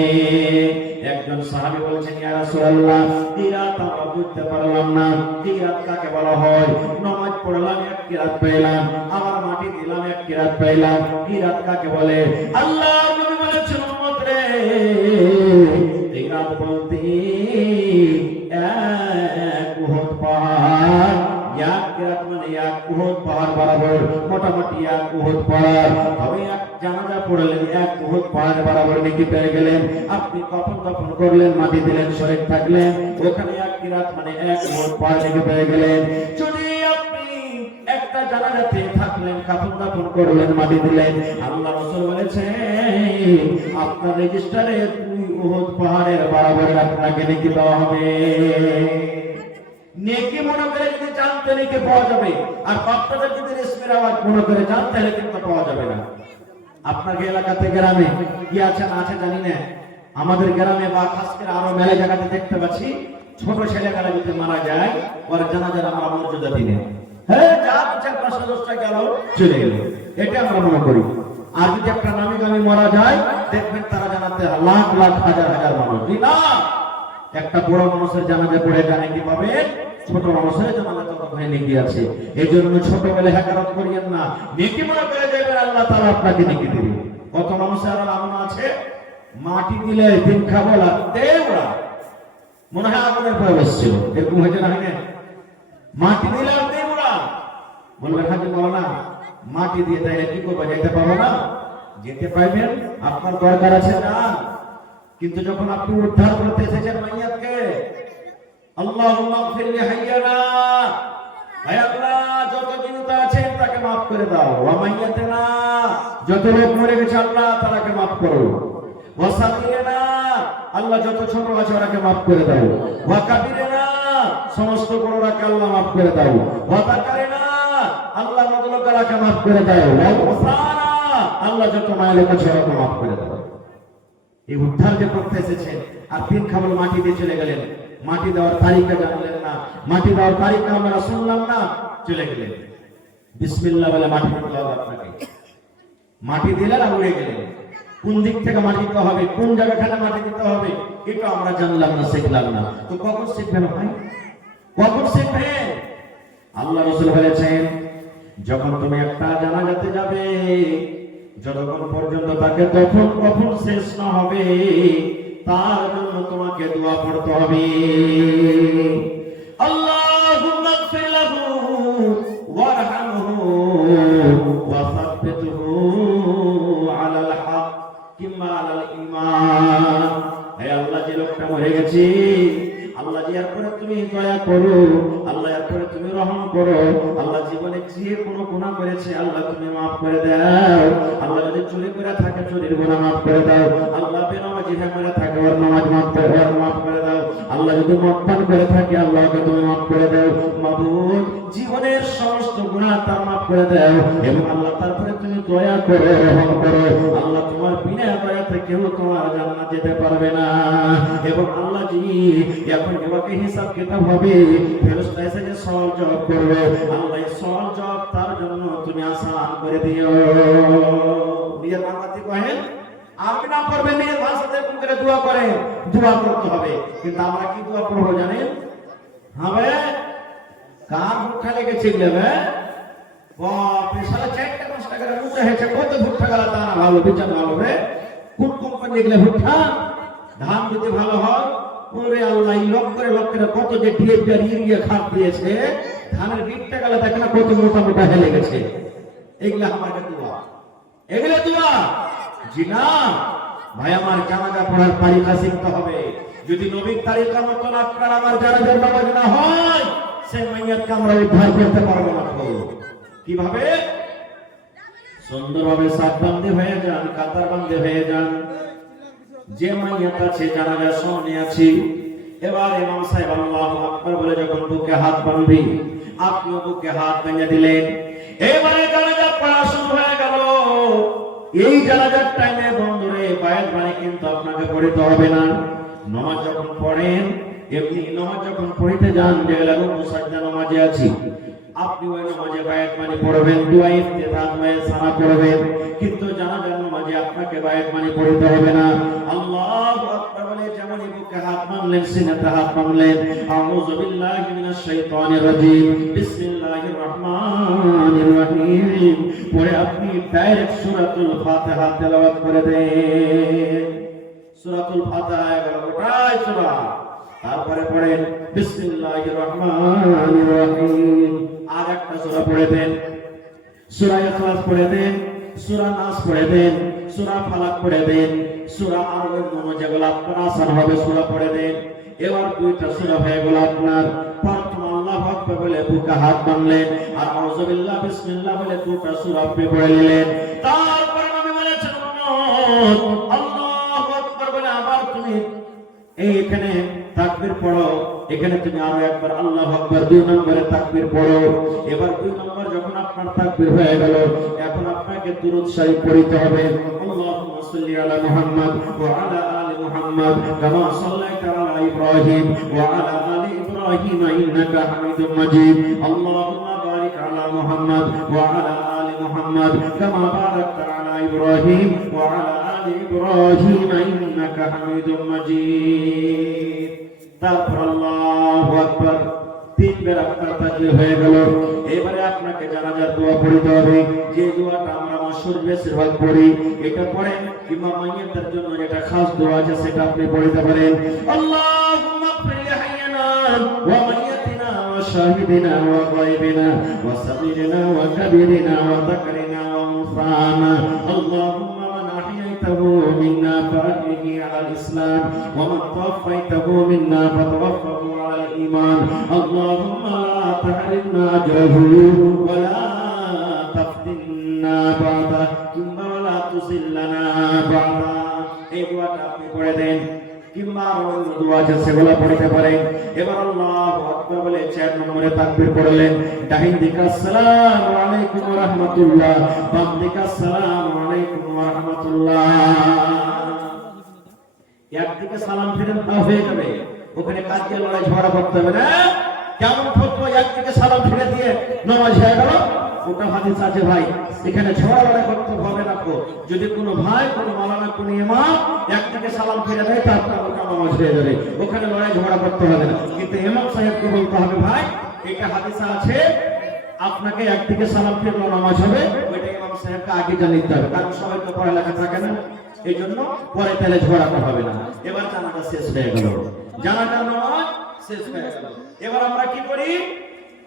একজন সাহাবী বলেছেন, ইয়া রাসূলুল্লাহ, কিরাত আমরা বুঝতে পারলাম না, কিরাত কাকে বলা হয়? নামাজ পড়লাম 1 কিরাত পেলাম, আবার মাটি দিলাম 1 কিরাত পেলাম, কিরাত কাকে বলে? আল্লাহ নবী বলেছেন উম্মত রে, কিরাত বলতে এক উহুদ পাহাড়, এক কিরাত মানে এক উহুদ পাহাড় বরাবর, মোটামুটি এক উহুদ পাহাড়। তবে এক জানাজা পড়লেন, এক উহুদ পাহাড় বরাবর নেকি পেয়ে গেলেন। আপনি কফন দফন করলেন, মাটি দিলেন, শহীদ থাকলেন, ওখানে এক কিরাত মানে এক উহুদ পাহাড় নেকি পেয়ে গেলেন। যদি আপনি একটা জানাজাতে থাকলেন, কফন দফন করলেন, মাটি দিলেন, আল্লাহ রাসূল বলেছেন আপনার রেজিস্টারে 2 উহুদ পাহাড়ের বরাবর আপনাকে নেকি দেওয়া হবে। নেকি মনে করে যদি জানতে নেকি পাওয়া যাবে, আর বাপদাদার যদি রেশমের আওয়াজ মনে করে জানতে হলে কিন্তু পাওয়া যাবে না। আপনার এলাকাতে গ্রামে কি আছে না আছে জানি না, আমাদের গ্রামে বা খাস করে আরো মেলা জায়গাতে দেখতে পাচ্ছি, ছোট ছেলেবেলা যদি মারা যায়, ওর জানাজার আমরা মর্যাদা দিই না। হ্যাঁ, যা 4-5 দশটা গেল চলে গেল, এটা আমরা মনে করি। আর যদি একটা নামি গামি মারা যায়, দেখবেন তারা জানাতে লাখ লাখ হাজার হাজার মানুষ না। একটা বড় মানুষের জানাজা পড়ে জানে কি পাবে, ছোট মানুষের জানাজা তত হয়ে নেকি আছে। এই জন্য ছোটবেলায় হ্যাকারত করিয়েন না, নেকি মনে করে যাবেন, আল্লাহ তাআলা আপনাকে নেকি দিবে। কত মানুষের আর এমন আছে মাটি দিলে 3 খাবল আর দেওরা মনে হয় আগুনের পরে বসছিল, এরকম হয়েছে না? হয় মাটি দিলে আর দেওরা বলবেন হাজি মাওলানা মাটি দিয়ে তাইলে কি করবো, যেতে পারবো না? যেতে পারবেন, আপনার দরকার আছে না। কিন্তু যখন আপনি উদ্ধার করতে এসেছেন মাইয়াতকে, আল্লাহুম্মা গফির লি হাইয়ানা, হে আল্লাহ যত জীবিত আছেন তাকে maaf করে দাও, ওয়া মাইয়াতানা যত লোক মরে গেছে আল্লাহ তাআলাকে maaf করো, ওয়া সাগীরানা আল্লাহ যত ছোট আছে ওরাকে maaf করে দাও, ওয়া কাবীরানা সমস্ত বড়রাকে আল্লাহ maaf করে দাও, ওয়া যাকারিনা আল্লাহ মদলকালাকে maaf করে দাও, ওয়া উসানা আল্লাহ যত মায়া লোক আছে ওরাকে maaf করে দাও। এই উদ্ধার যে করতে এসেছেন আর 3 খাবল মাটি দিয়ে চলে গেলেন, মাটি দেওয়ার তারিখটা জানলেন না, মাটি দেওয়ার তারিখটা আমরা শুনলাম না, চলে গেলেন। বিসমিল্লাহ বলে মাটি দিতে হবে আপনাকে, মাটি দিলেন আর উড়ে গেলেন। কোন দিক থেকে মাটি দিতে হবে, কোন জায়গাখানে মাটি দিতে হবে, এটা আমরা জানলাম না, শিখলাম না। তো কখন শিখবেন ভাই, কখন শিখবেন? আল্লাহ রাসূল বলেছেন যখন তুমি একটা জানাজাতে যাবে, যতক্ষণ পর্যন্ত তাকে কফন শেষ না হবে, তার জন্য তোমাকে দোয়া পড়তে হবে। আল্লাহুম্মা গফির লাহু ওয়ারহামহু ওয়া সাব্বিতহু আলাল হক কিংবা আলাল ঈমান। মরে গেছি, আল্লাহ এরপরে তুমি দয়া করো, আল্লাহ এরপরে তুমি রহম করো, আল্লাহ জীবনে যে কোনো গুনাহ করেছে আল্লাহ তুমি মাফ করে দাও, আল্লাহ যদি চুরি করে থাকে চুরির গুনাহ মাফ করে দাও, আল্লাহ বেনামাজি করে থাকে ওর নামাজ মাফ করে দাও, আল্লাহ যদি মদ পান করে থাকে আল্লাহকে তুমি মাফ করে দাও। মাবুদ জীবনের সমস্ত গুনাহ তার মাফ করে দাও এবং আল্লাহ তারপরে তুমি দয়া করো, রহম করো। আল্লাহ তোমার বিনা দয়াতে কেউ তোমার জান্নাত যেতে পারবে না। এবং আল্লাহ জি এখন এবারে হিসাব কিতাব হবে, ফেরেশতা এসে যে সওয়াল জবাব করবে, আল্লাহ এই সওয়াল জবাব তার জন্য তুমি আসান করে দিও। নিজের বাংলাতে কহেন আপনি না করবেন, নিজের ভাষাতে কোন করে দোয়া করেন, দোয়া করতে হবে। কিন্তু আমরা কি দোয়া করবো জানেন? হবে কার ভুট্টা লেগেছে গেলে বাপরে সারা 4-5 টাকা মুখে হয়েছে, কত ভুট্টা গেল তা না ভালো বিচার ভালো রে, কোন কোম্পানি এগুলো ভুট্টা ধান যদি ভালো হয়, ওরে আল্লাহ লক্ষ্যের কত যে ডিএপি আর ইউরিয়া খাদ দিয়েছে, ধানের বীজটা গেলে দেখে না কত মোটা মোটা হেলে গেছে। এগুলা আমাকে দোয়া, এগুলো দোয়া জি না ভাই। আমার জানাজা পড়ার তারিকা শিখতে হবে। যদি নবীর তারিকা মতন আপনার আমার জানাজার নামাজ না হয়, সে মাইয়াতকে আমরা উদ্ধার করতে পারবো না। কিভাবে? সুন্দরভাবে সাবধানে হয়ে যান, কাতার বান্ধে হয়ে যান। যে মাইয়াত আছে জানাজার সামনে আছি, এবার ইমাম সাহেব আল্লাহু আকবার বলে যখন বুকে হাত বাঁধবি, আপনি বুকে হাত বেঁধে দিলেন, এবারে জানাজা পড়া শুরু হয়ে গেল। এই জানাজার টাইমে বন্ধুরে বায়াত বাণী কিন্তু আপনাকে পড়তে হবে না। নামাজ যখন পড়েন, এমনি নামাজ যখন পড়তে যান, যেগুলো মুসাজ্জা নামাজে আছি, আপনি ওই নামাজে বায়াত বাণী পড়বেন, দুআ ইফতিতাহ হয়ে সানা পড়বেন। কিন্তু জানাজার নামাজে আপনাকে বায়াত বাণী পড়তে হবে না। আল্লাহু আকবার বলে যেমন বুকে হাত বাঁধলেন, সিনাতে হাত বাঁধলেন, আউযু বিল্লাহি মিনাশ শাইতানির রাজীম, বিসমিল্লাহির রহমানির রহিম পড়ে আপনি ডাইরেক্ট সূরাতুল ফাতিহা তেলাওয়াত করে দেন। সূরাতুল ফাতিহা গোটাই সূরা, তারপরে পড়েন বিসমিল্লাহির রহমানির রহিম, আর একটা সূরা পড়ে দেন, সূরা ইখলাস পড়ে দেন, সূরা নাস পড়ে দেন, সূরা ফালাক পড়ে দেন, সূরা আর অন্য যেগুলো আপনার আসান হবে সূরা পড়ে দেন। এবার দুইটা সূরা হয়ে গেল আপনার। প্রথম আল্লাহু আকবার বলে বুকে হাত বাঁধলেন, আর আউযু বিল্লাহ বিসমিল্লাহ বলে দুটো সূরা আপনি পড়ে নিলেন। তারপর নবী বলেছেন আল্লাহু আকবার বলে আবার তুমি এইখানে তাকবীর পড়ো, এখানে তুমি আরো একবার আল্লাহু আকবার 2 নম্বরে তাকবীর পড়ো। এবার 2 নম্বর যখন আপনার তাকবীর হয়ে গেল, এখন আপনাকে দুরূদ শরীফ পড়তে হবে। আল্লাহুম্মা সাল্লি আলা মুহাম্মাদ ওয়া আলা আলি মুহাম্মাদ কামা সাল্লাইতা আলা ইব্রাহিম ওয়া আলা আলি ইব্রাহিম ইন্নাকা হামিদুম মাজিদ। আল্লাহুম্মা বারিক আলা মুহাম্মাদ ওয়া আলা আলি মুহাম্মাদ কামা বারাকতা আলা ইব্রাহিম ওয়া আলা আলি ইব্রাহিম ইন্নাকা হামিদুম মাজিদ। তারপর আল্লাহু আকবার 3 বার আপনার তাকবীর হয়ে গেল। এবারে আপনাকে জানাজার দোয়া পড়তে হবে, যে দোয়াটা আমরা মাশহুর বেশিরভাগ পড়ি। এটা পড়েন কিংবা মাইয়াতের জন্য যেটা খাস দোয়া আছে সেটা আপনি পড়তে পারেন। আল্লাহুম্মা ইগফির লিহাইয়িনা ওয়া মাইয়াতিনা ওয়া শাহিদিনা ওয়া গায়বিনা ওয়া সাগীরিনা ওয়া কাবীরিনা ওয়া যাকারিনা ওয়া উনসানা। আল্লাহুম্মা أحييته منا فأحيه على الإسلام ومن توفيته منا فتوفه على الإيمان اللهم لا تحرمنا أجره ولا تفتنا بعده ولا تذلنا بعده। এই দোয়াটা আপনি পড়ে দেন কিংবা অন্য দোয়া আছে সেগুলো পড়তে পারেন। এবার আল্লাহু আকবার বলে 4 নম্বরে তাকবীর পড়লেন, ডাহিন দিকে আসসালামু আলাইকুম ওয়া রাহমাতুল্লাহ, বাম দিকে আসসালামু আলাইকুম ওয়া রাহমাতুল্লাহ। একদিকে সালাম ফিরেন তা হয়ে যাবে, ওখানে কাজ দিয়ে লড়াই ঝগড়া করতে হবে না। কেমন ফতোয়া একদিকে সালাম ফিরে দিয়ে নামাজ হয়ে গেল, ওটা হাদিস আছে ভাই, এখানে ঝগড়া লড়াই করতে হবে না। যদি কোনো ভাই কোনো মাওলানা কোনো ইমাম একদিকে সালাম ফিরে দেয় তারপর ওটা নামাজ হয়ে যাবে, ওখানে লড়াই ঝগড়া করতে হবে না। কিন্তু ইমাম সাহেবকে বলতে হবে ভাই এটা হাদিস আছে, আপনাকে একদিকে সালাম ফিরলো নামাজ হবে, ওইটা ইমাম সাহেবকে আগে জানিয়ে হবে, কারণ সবাই তো পড়ালেখা থাকে না, এই জন্য পরে তাহলে ঝগড়া হবে না। এবার জানাজা শেষ হয়ে গেল, জানাজার নামাজ শেষ হয়ে গেল। এবার আমরা কি করি?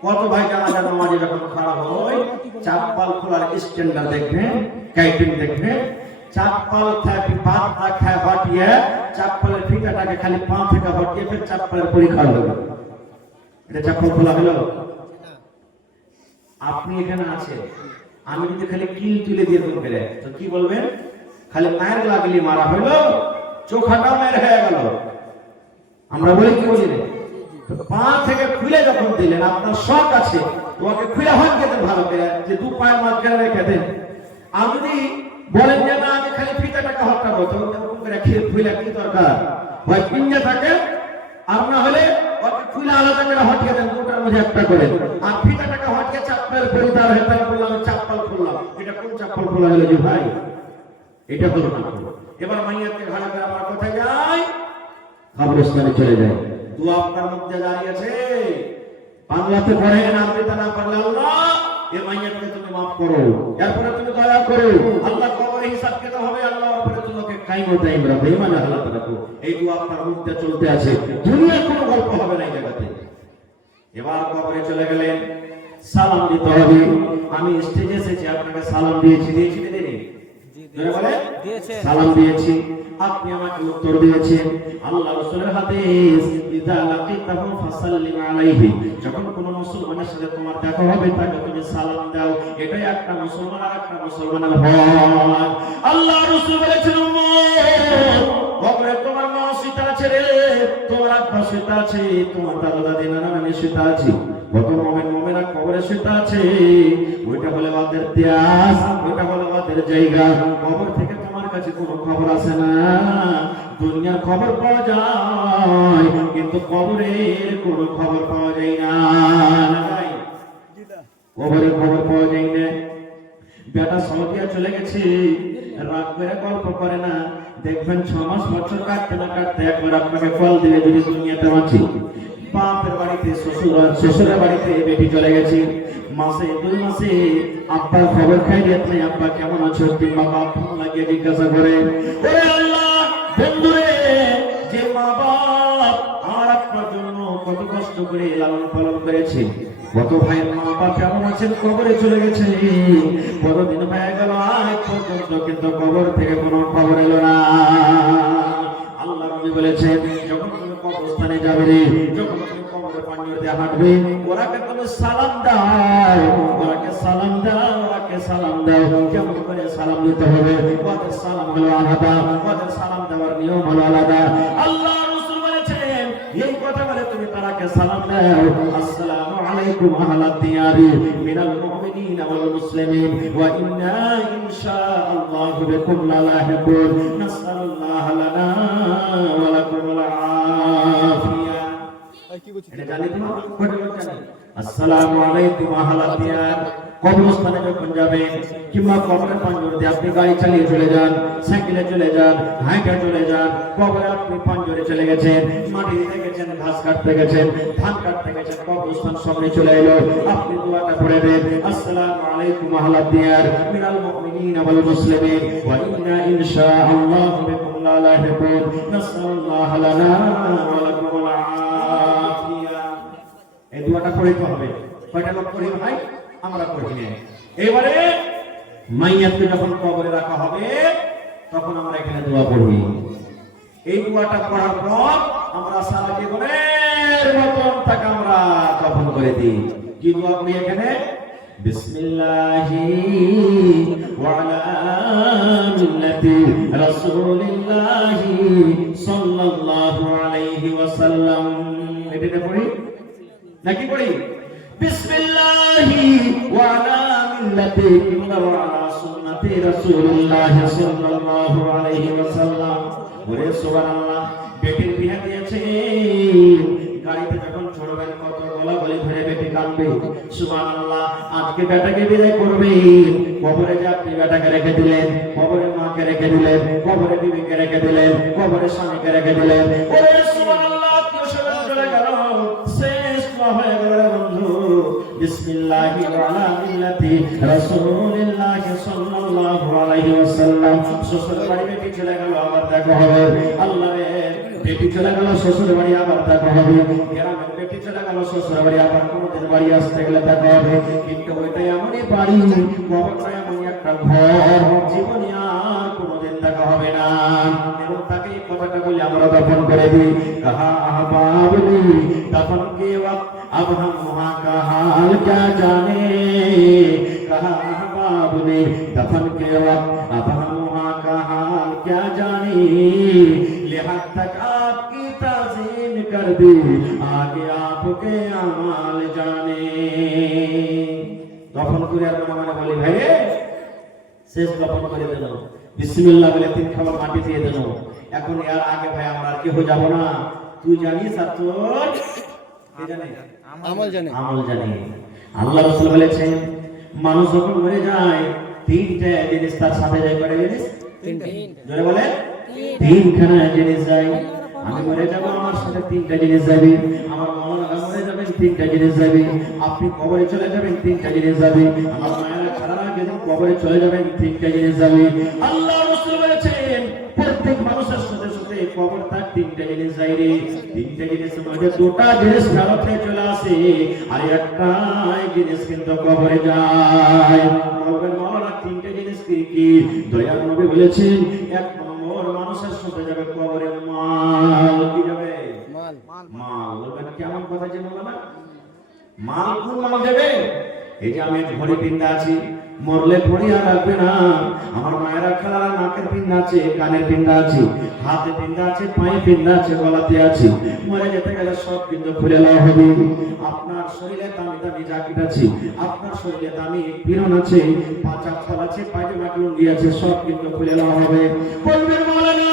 কত ভাই জানাজার নামাজে যখন খারাপ হয় চাপ্পাল খোলার স্ট্যান্ডার দেখবেন, কাইটিং দেখবেন, চাপ্পল থাকে বাদ রাখা হটিয়ে চাপ্পলের ফিতাটাকে খালি পা থেকে হটিয়ে ফের চাপ্পলের পরীক্ষা হলো। এটা চাপ্পল খোলা হলো? আপনি এখানে আছে, আমি যদি খালি কিল তুলে দিয়ে দেব ফেলে তো কি বলবেন? খালি মায়ের লাগলি মারা হলো, চোখাটা মায়ের হয়ে গেল। আমরা বলি কি বলি না? পা থেকে খুলে যখন দিলেন, আপনার শখ আছে তোমাকে খুলে হট খেতে ভালো করে যে দু পায়ের মাঝখানে রেখে দেন। আর যদি বলেন যে না আমি খালি ফিতাটাকে হটাবো, তখন এরকম করে খেয়ে খুলে কি দরকার? হয় পিঞ্জে থাকে, আর না হলে ওকে খুলে আলাদা করে হটিয়ে দেন, দুটার মধ্যে একটা করে। আর ফিতাটাকে হটিয়ে চাপ্পল পরিধান হেঁটে বললাম চাপ্পল খুললাম। এটা কোন চাপ্পল খোলা হলো যে ভাই? এটা হলো না। এবার মাইয়াকে ভালো করে আমার কোথায় যায়? কবরস্থানে চলে যায়। দোয়া আপনার মধ্যে দাঁড়িয়ে আছে, বাংলাতে পড়েন, আরবিতে না পারলে আল্লাহ এই মাইয়াকে তুমি মাফ করো, এরপরে তুমি দয়া করো, আল্লাহ কবরে হিসাব দিতে হবে, আল্লাহ উপরে তোমাকে কায়েম টাইম রাখবে, মানে আল্লাহ রাখো। এই দোয়া আপনার মধ্যে চলতে আছে, দুনিয়ার কোনো গল্প হবে না এই জায়গাতে। এবার কবরে চলে গেলেন, সালাম দিতে হবে। আমি স্টেজে এসেছি, আপনাকে সালাম দিয়েছি দিদি সালাম দিয়েছি, আপনি আমাকে উত্তর দিয়েছেন। আল্লাহ রাসূলের হাদিস, ইযা লাকিতাহু ফাসাল্লিম আলাইহি, যখন কোন মুসলমানের সাথে তোমার দেখা হবে তাকে তুমি সালাম দাও। এটাই একটা মুসলমান আর একটা মুসলমানের হক। আল্লাহ রাসূল বলেছেন, কবরে তোমার মা সীতা আছে রে, তোমার আব্বা সীতা আছে, তোমার দাদা দাদি নানা নানি সীতা আছে, কত মুমিন মুমিনা কবরে সীতা আছে। ওইটা বলে ওদের ইতিহাস, ওইটা বলে ওদের জায়গা। কবর থেকে তোমার কাছে কোনো খবর আসে না। দুনিয়ার খবর পাওয়া যায়, কিন্তু কবরের কোনো খবর পাওয়া যায় না। কবরের খবর পাওয়া যায় না। বেটা সৌদিয়া চলে গেছে, রাত করে গল্প করে না, দেখবেন 6 মাস বছর কাটতে না কাটতে একবার আপনাকে কল দিবে যদি দুনিয়াতে আছি। বাপের বাড়িতে শ্বশুরের বাড়িতে বেটি চলে গেছে, মাসে 2 মাসে আব্বার খবর খাই দিতে আব্বা কেমন আছো, কিংবা বাপ ফোন লাগিয়ে জিজ্ঞাসা করে, ওরে আল্লাহ বন্ধুরে, যে মা বাপ আর আপনার জন্য কত কষ্ট করে লালন পালন করেছে, কত ভাইয়ের মা বাপ কেমন আছেন, কবরে চলে গেছে, কতদিন হয়ে গেল আজ পর্যন্ত কিন্তু কবর থেকে কোনো খবর এলো না। আল্লাহ নবী বলেছেন, যখন তুমি কবরস্থানে যাবে রে, যখন তুমি কবরের পাঞ্জর দিয়ে হাঁটবে, ওরাকে তুমি সালাম দাও, ওরাকে সালাম দাও, ওরাকে সালাম দাও। কেমন করে সালাম দিতে হবে? ওদের সালাম হলো আলাদা, ওদের সালাম দেওয়ার নিয়ম হলো আলাদা। আল্লাহ রাসূল বলেছেন, এই কথা বলে তুমি তারাকে সালাম দাও, আসসালামু আলাইকুম আহলাদ দিয়ারি মিনাল মুমিনিনা ওয়াল মুসলিমিন ওয়া ইন্না ইনশাআল্লাহু বিকুম লালাহিকুন, নাসআলুল্লাহ লানা ওয়া লাকুমুল আফিয়া। এটা জানি তোমরা কোন জানি? আসসালামু আলাইকুম আহলাদ দিয়ার। কবরস্থানে যখন যাবেন, কিংবা কবরের পাঞ্জর দিয়ে আপনি গাড়ি চালিয়ে চলে যান, সাইকেলে চলে যান, হাইটে চলে যান, কবরে আপনি পাঞ্জরে চলে গেছেন, মাটি দিতে গেছেন, ঘাস কাটতে গেছেন, ধান কাটতে গেছেন, কবরস্থান সামনে চলে এলো, আপনি দোয়াটা পড়ে দেন, আসসালামু আলাইকুম আহলাদ দিয়ার মিনাল মুমিনিনা ওয়াল মুসলিমিন ওয়া ইন্না ইনশাআল্লাহু বিকুম লালাহিকুন, নাসআলুল্লাহ লানা ওয়া লাকুমুল আফিয়া। এই দোয়াটা পড়তে হবে। কয়টা লোক পড়ি ভাই? আমরা পড়ি না। এবারে মাইয়াতকে যখন কবরে রাখা হবে, তখন আমরা এখানে দোয়া পড়ব। এই দোয়াটা পড়ার পর আমরা সারা জীবনের মতন তাকে আমরা কবর করে দিই। কি দোয়া পড়ি এখানে? বিসমিল্লাহি ওয়া আলা মিল্লাতি রাসূলিল্লাহি সাল্লাল্লাহু আলাইহি ওয়াসাল্লাম। এটা পড়ি নাকি পড়ি? বিসমিল্লাহি ওয়া আলা মিল্লাতি ওয়া আলা সুন্নতি রাসূলিল্লাহি সাল্লাল্লাহু আলাইহি ওয়াসাল্লাম। ওরে সুবহানাল্লাহ, বেটির বিয়ে দিয়েছে, গাড়িতে যখন চড়বেন কত গলা গলি ধরে বেটি কাঁদবে। সুবহানাল্লাহ, আজকে বেটাকে বিদায় করবে, কবরে যে আপনি বেটাকে রেখে দিলেন, কবরে মাকে রেখে দিলেন, কবরে বিবিকে রেখে দিলেন, কবরে স্বামীকে রেখে দিলেন। ওরে সুবহানাল্লাহ, কি সময় চলে গেল, শেষ হয়ে গেল বন্ধু। বিসমিল্লাহি ওয়া আলা মিল্লাতি রাসূলিল্লাহি সাল্লাল্লাহু আলাইহি ওয়াসাল্লাম। শ্বশুর বাড়ি বেটি চলে গেল, আবার দেখা হবে। আল্লাহ রে, বেটি চলে গেল শ্বশুর বাড়ি, আবার দেখা হবে। গ্রামের বেটি চলে গেল শ্বশুর বাড়ি, আবার কোনদিন বাড়ি আসতে গেলে দেখা হবে। কিন্তু ওইটাই এমনই বাড়ি, কবরটা এমনই একটা ঘর, জীবনে আর কোনদিন দেখা হবে না। এবং তাকে এই কথাটা বলে আমরা দাফন করে দিই। কাহা আহবাবলি দাফন কে ওয়াক্ত अब हम वहाँ का हाल क्या जाने, कहा अहबाब ने दफन के वक्त अब हम वहाँ का हाल क्या जाने, लिहाज तक आपकी ताज़ीम कर दी आगे आपके अमाल जाने। दफन করে আর মানে বলি ভাই শেষ দফন করে দেন, বিসমিল্লাহ বলে 3 খাবার মাটি দিয়ে দেন। এখন এর আগে ভাই আমরা আর কেউ যাব না। তুই জানিস আর তোর কে জানে? আমল জানে। আল্লাহ রাসূল বলেছেন মানুষ যখন মরে যায় 3টা জিনিস তার সাথে যায়। কয়টা জিনিস? 3টা। জোরে বলে 3খানা জিনিস যায়। আমি মরে যাব আমার সাথে 3টা জিনিস যাবে। আমার মাওলানা মরে যাবেন 3টা জিনিস যাবে। আপনি কবরে চলে যাবেন 3টা জিনিস যাবে। আমার মায়েরা খারাপ যেদিন কবরে চলে যাবেন 3টা জিনিস যাবে। আল্লাহ রাসূল বলেছেন প্রত্যেক মানুষের সাথে সাথে কবর তার 3টা জিনিস যায় রে। 3টা জিনিসের মধ্যে 2টা জিনিস ফেরত হয়ে চলে আসে আর একটা জিনিস কিন্তু কবরে যায়। বলবেন মাওলানা 3টা জিনিস কি কি? দয়ার নবী বলেছেন 1 নম্বর মানুষের সাথে যাবে কবরে মাল। কি যাবে? মাল। বলবেন কেমন কথা যে মাওলানা? মাল কোন মাল যাবে? এই যে আমি ঘড়ি পিন্দা আছি, মরলে ঘড়ি আর রাখবে না। আমার মায়েরা খালা নাকের পিন্দা আছে, কানের পিন্দা আছে, হাতে পিন্দা আছে, পায়ে পিন্দা আছে, গলাতে আছে। মরে যেতে গেলে সব কিন্তু খুলে দেওয়া হবে। আপনার শরীরে দামি দামি জ্যাকেট আছে, আপনার শরীরে দামি পিরন আছে, পাঁচা ফল আছে, পায়জামা লুঙ্গি আছে, সব কিন্তু খুলে দেওয়া হবে। বলবেন মাওলানা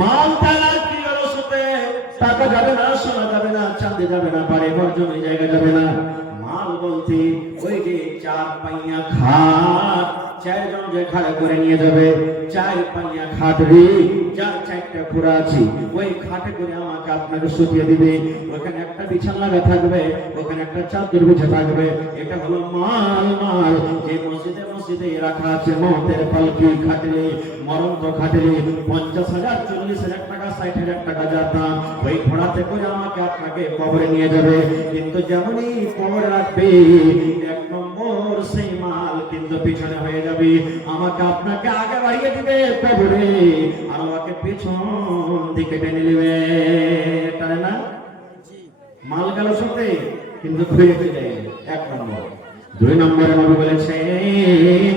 মাল তালার কি রসতে? টাকা যাবে না, সোনা যাবে না, চাঁদে যাবে না, বাড়ি ঘর জমি জায়গা যাবে না। মাল বলতে ওই যে 4 পাইয়া খাট 4 জন যে খাড়া করে নিয়ে যাবে, 4 পাইয়া খাট রে, যার 4টা পুরা আছে ওই খাটে করে আমাকে আপনাকে শুকিয়ে দিবে। ওখানে একটা বিছানা লাগা থাকবে, ওখানে একটা চাদর বিছা থাকবে। এটা হলো মাল। মাল যে মসজিদে মসজিদে রাখা আছে মহতের পালকি খাটলে, মরণ তো খাটলে 50,000 40,000 টাকা 60,000 টাকা যাতা ওই ঘোড়াতে করে আমাকে আপনাকে কবরে নিয়ে যাবে। কিন্তু যেমনই কবরে রাখবে 1 নম্বর সেই মাল কিন্তু পিছনে হয়ে যাবে। আমাকে আপনাকে আগে বাড়িয়ে দিবে কবরে আর আমাকে পিছন দিকে টেনে নেবে। তাই না? মাল গেল সাথে কিন্তু ফিরে চলে 1 নম্বর। 2 নম্বরে নবী বলেছেন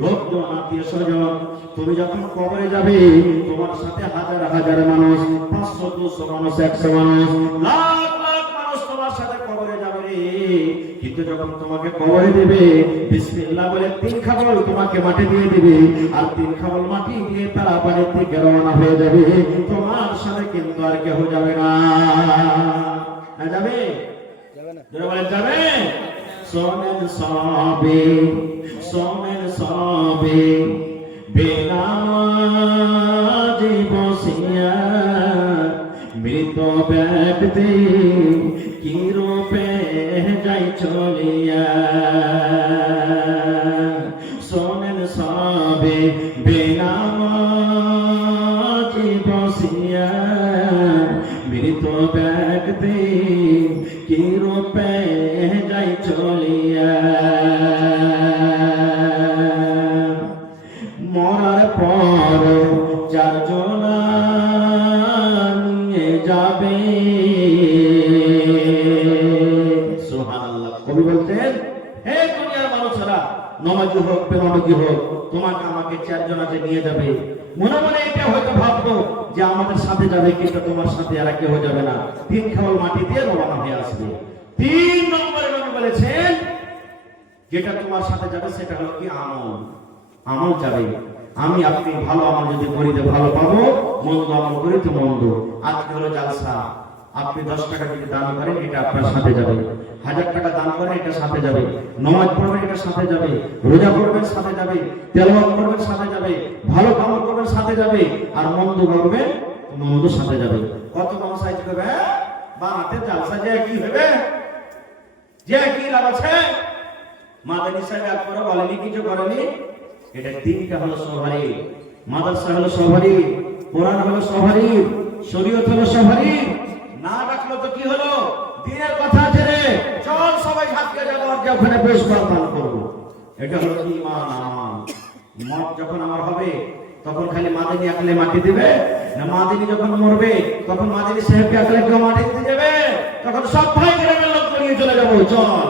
লোকজন আত্মীয় স্বজন। তুমি যখন কবরে যাবে তোমার সাথে হাজার হাজার মানুষ, 500 200 মানুষ, 100 মানুষ, লাখ লাখ মানুষ তোমার সাথে কবরে যাবে রে। কিন্তু যখন তোমাকে কবরে দেবে বিসমিল্লাহ বলে 3 খাবল তোমাকে মাটি দিয়ে দিবে আর 3 খাবল মাটি দিয়ে তারা বাড়ি থেকে রওনা হয়ে যাবে। তোমার সাথে কিন্তু আর কেউ যাবে না। না যাবে? যাবে না। যারা বলে যাবে। সোমেন সবে সোমেন সবে বেনামাজি বসিয়া মৃত ব্যক্তি কি রূপে যাই চলিয়া। সোমেন সবে বেনামাজি বসিয়া মৃত ব্যক্তি কি রূপে যাই চলিয়া। মরার পর 4 জন নিয়ে যাবে। সুবহানাল্লাহ। কবি বলতেন হে দুনিয়ার মানুষেরা, নমাজি হোক বেনামাজি হোক, তোমাকে আমাকে 4 জন আছে নিয়ে যাবে। মনে মনে এটা হয়তো ভাববো যে আমাদের সাথে যাবে, কিন্তু তোমার সাথে আর কেউ যাবে না। 3 খাবল মাটি দিয়ে রওনা হয়ে আসবে। 3 নম্বরে নবী বলেছেন যেটা তোমার সাথে যাবে সেটা হলো কি? আমল। আমল যাবে। আমি আপনি ভালো আমল যদি করি তো ভালো পাবো, মন্দ আমল করি তো মন্দ। আজকে হলো জালসা, আপনি 10 টাকা যদি দান করেন এটা আপনার সাথে যাবে, 1000 টাকা দান করেন এটা সাথে যাবে, নামাজ পড়বেন এটা সাথে যাবে, রোজা করবেন সাথে যাবে, তেলাওয়াত করবেন সাথে যাবে, ভালো কাজ করবেন সাথে যাবে, আর মন্দ করবেন মন্দ সাথে যাবে। কত মানুষ আইতে হবে বানাতে জালসা যে কি হবে, যে কি লাভ আছে? মাদানী সাহেব একবার বলেনি, কিছু করেনি। এটা 3টা হলো সবারই। মাদ্রাসা হলো সবারই, কোরআন হলো সবারই, শরীয়ত হলো সবারই। না রাখলো তো কি হলো? দিনের কথা আছে রে, চল সবাই হাতকে যাবো আর ওখানে বেশ দান করবো। এটা হলো ঈমান। আমল মত যখন আমার হবে তখন খালি মাদিনী আকলে মাটি দিবে না? মাদিনী যখন মরবে তখন মাদিনী সাহেবকে আকলে কেউ মাটি দিতে যাবে? তখন সব ভাই গ্রামের লোক নিয়ে চলে যাবো, চল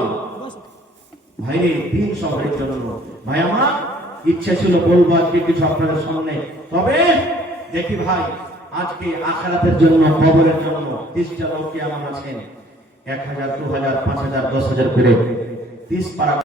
ভাই দিন শহরের জন্য। ভাই আমার ইচ্ছা ছিল বলবো আজকে কিছু আপনাদের সামনে, তবে দেখি ভাই আজকে আখিরাতের জন্য, কবরের জন্য 30টা লোক কি আমার আছেন, 1000, 2000, 5000, 10,000 করে 30 পারা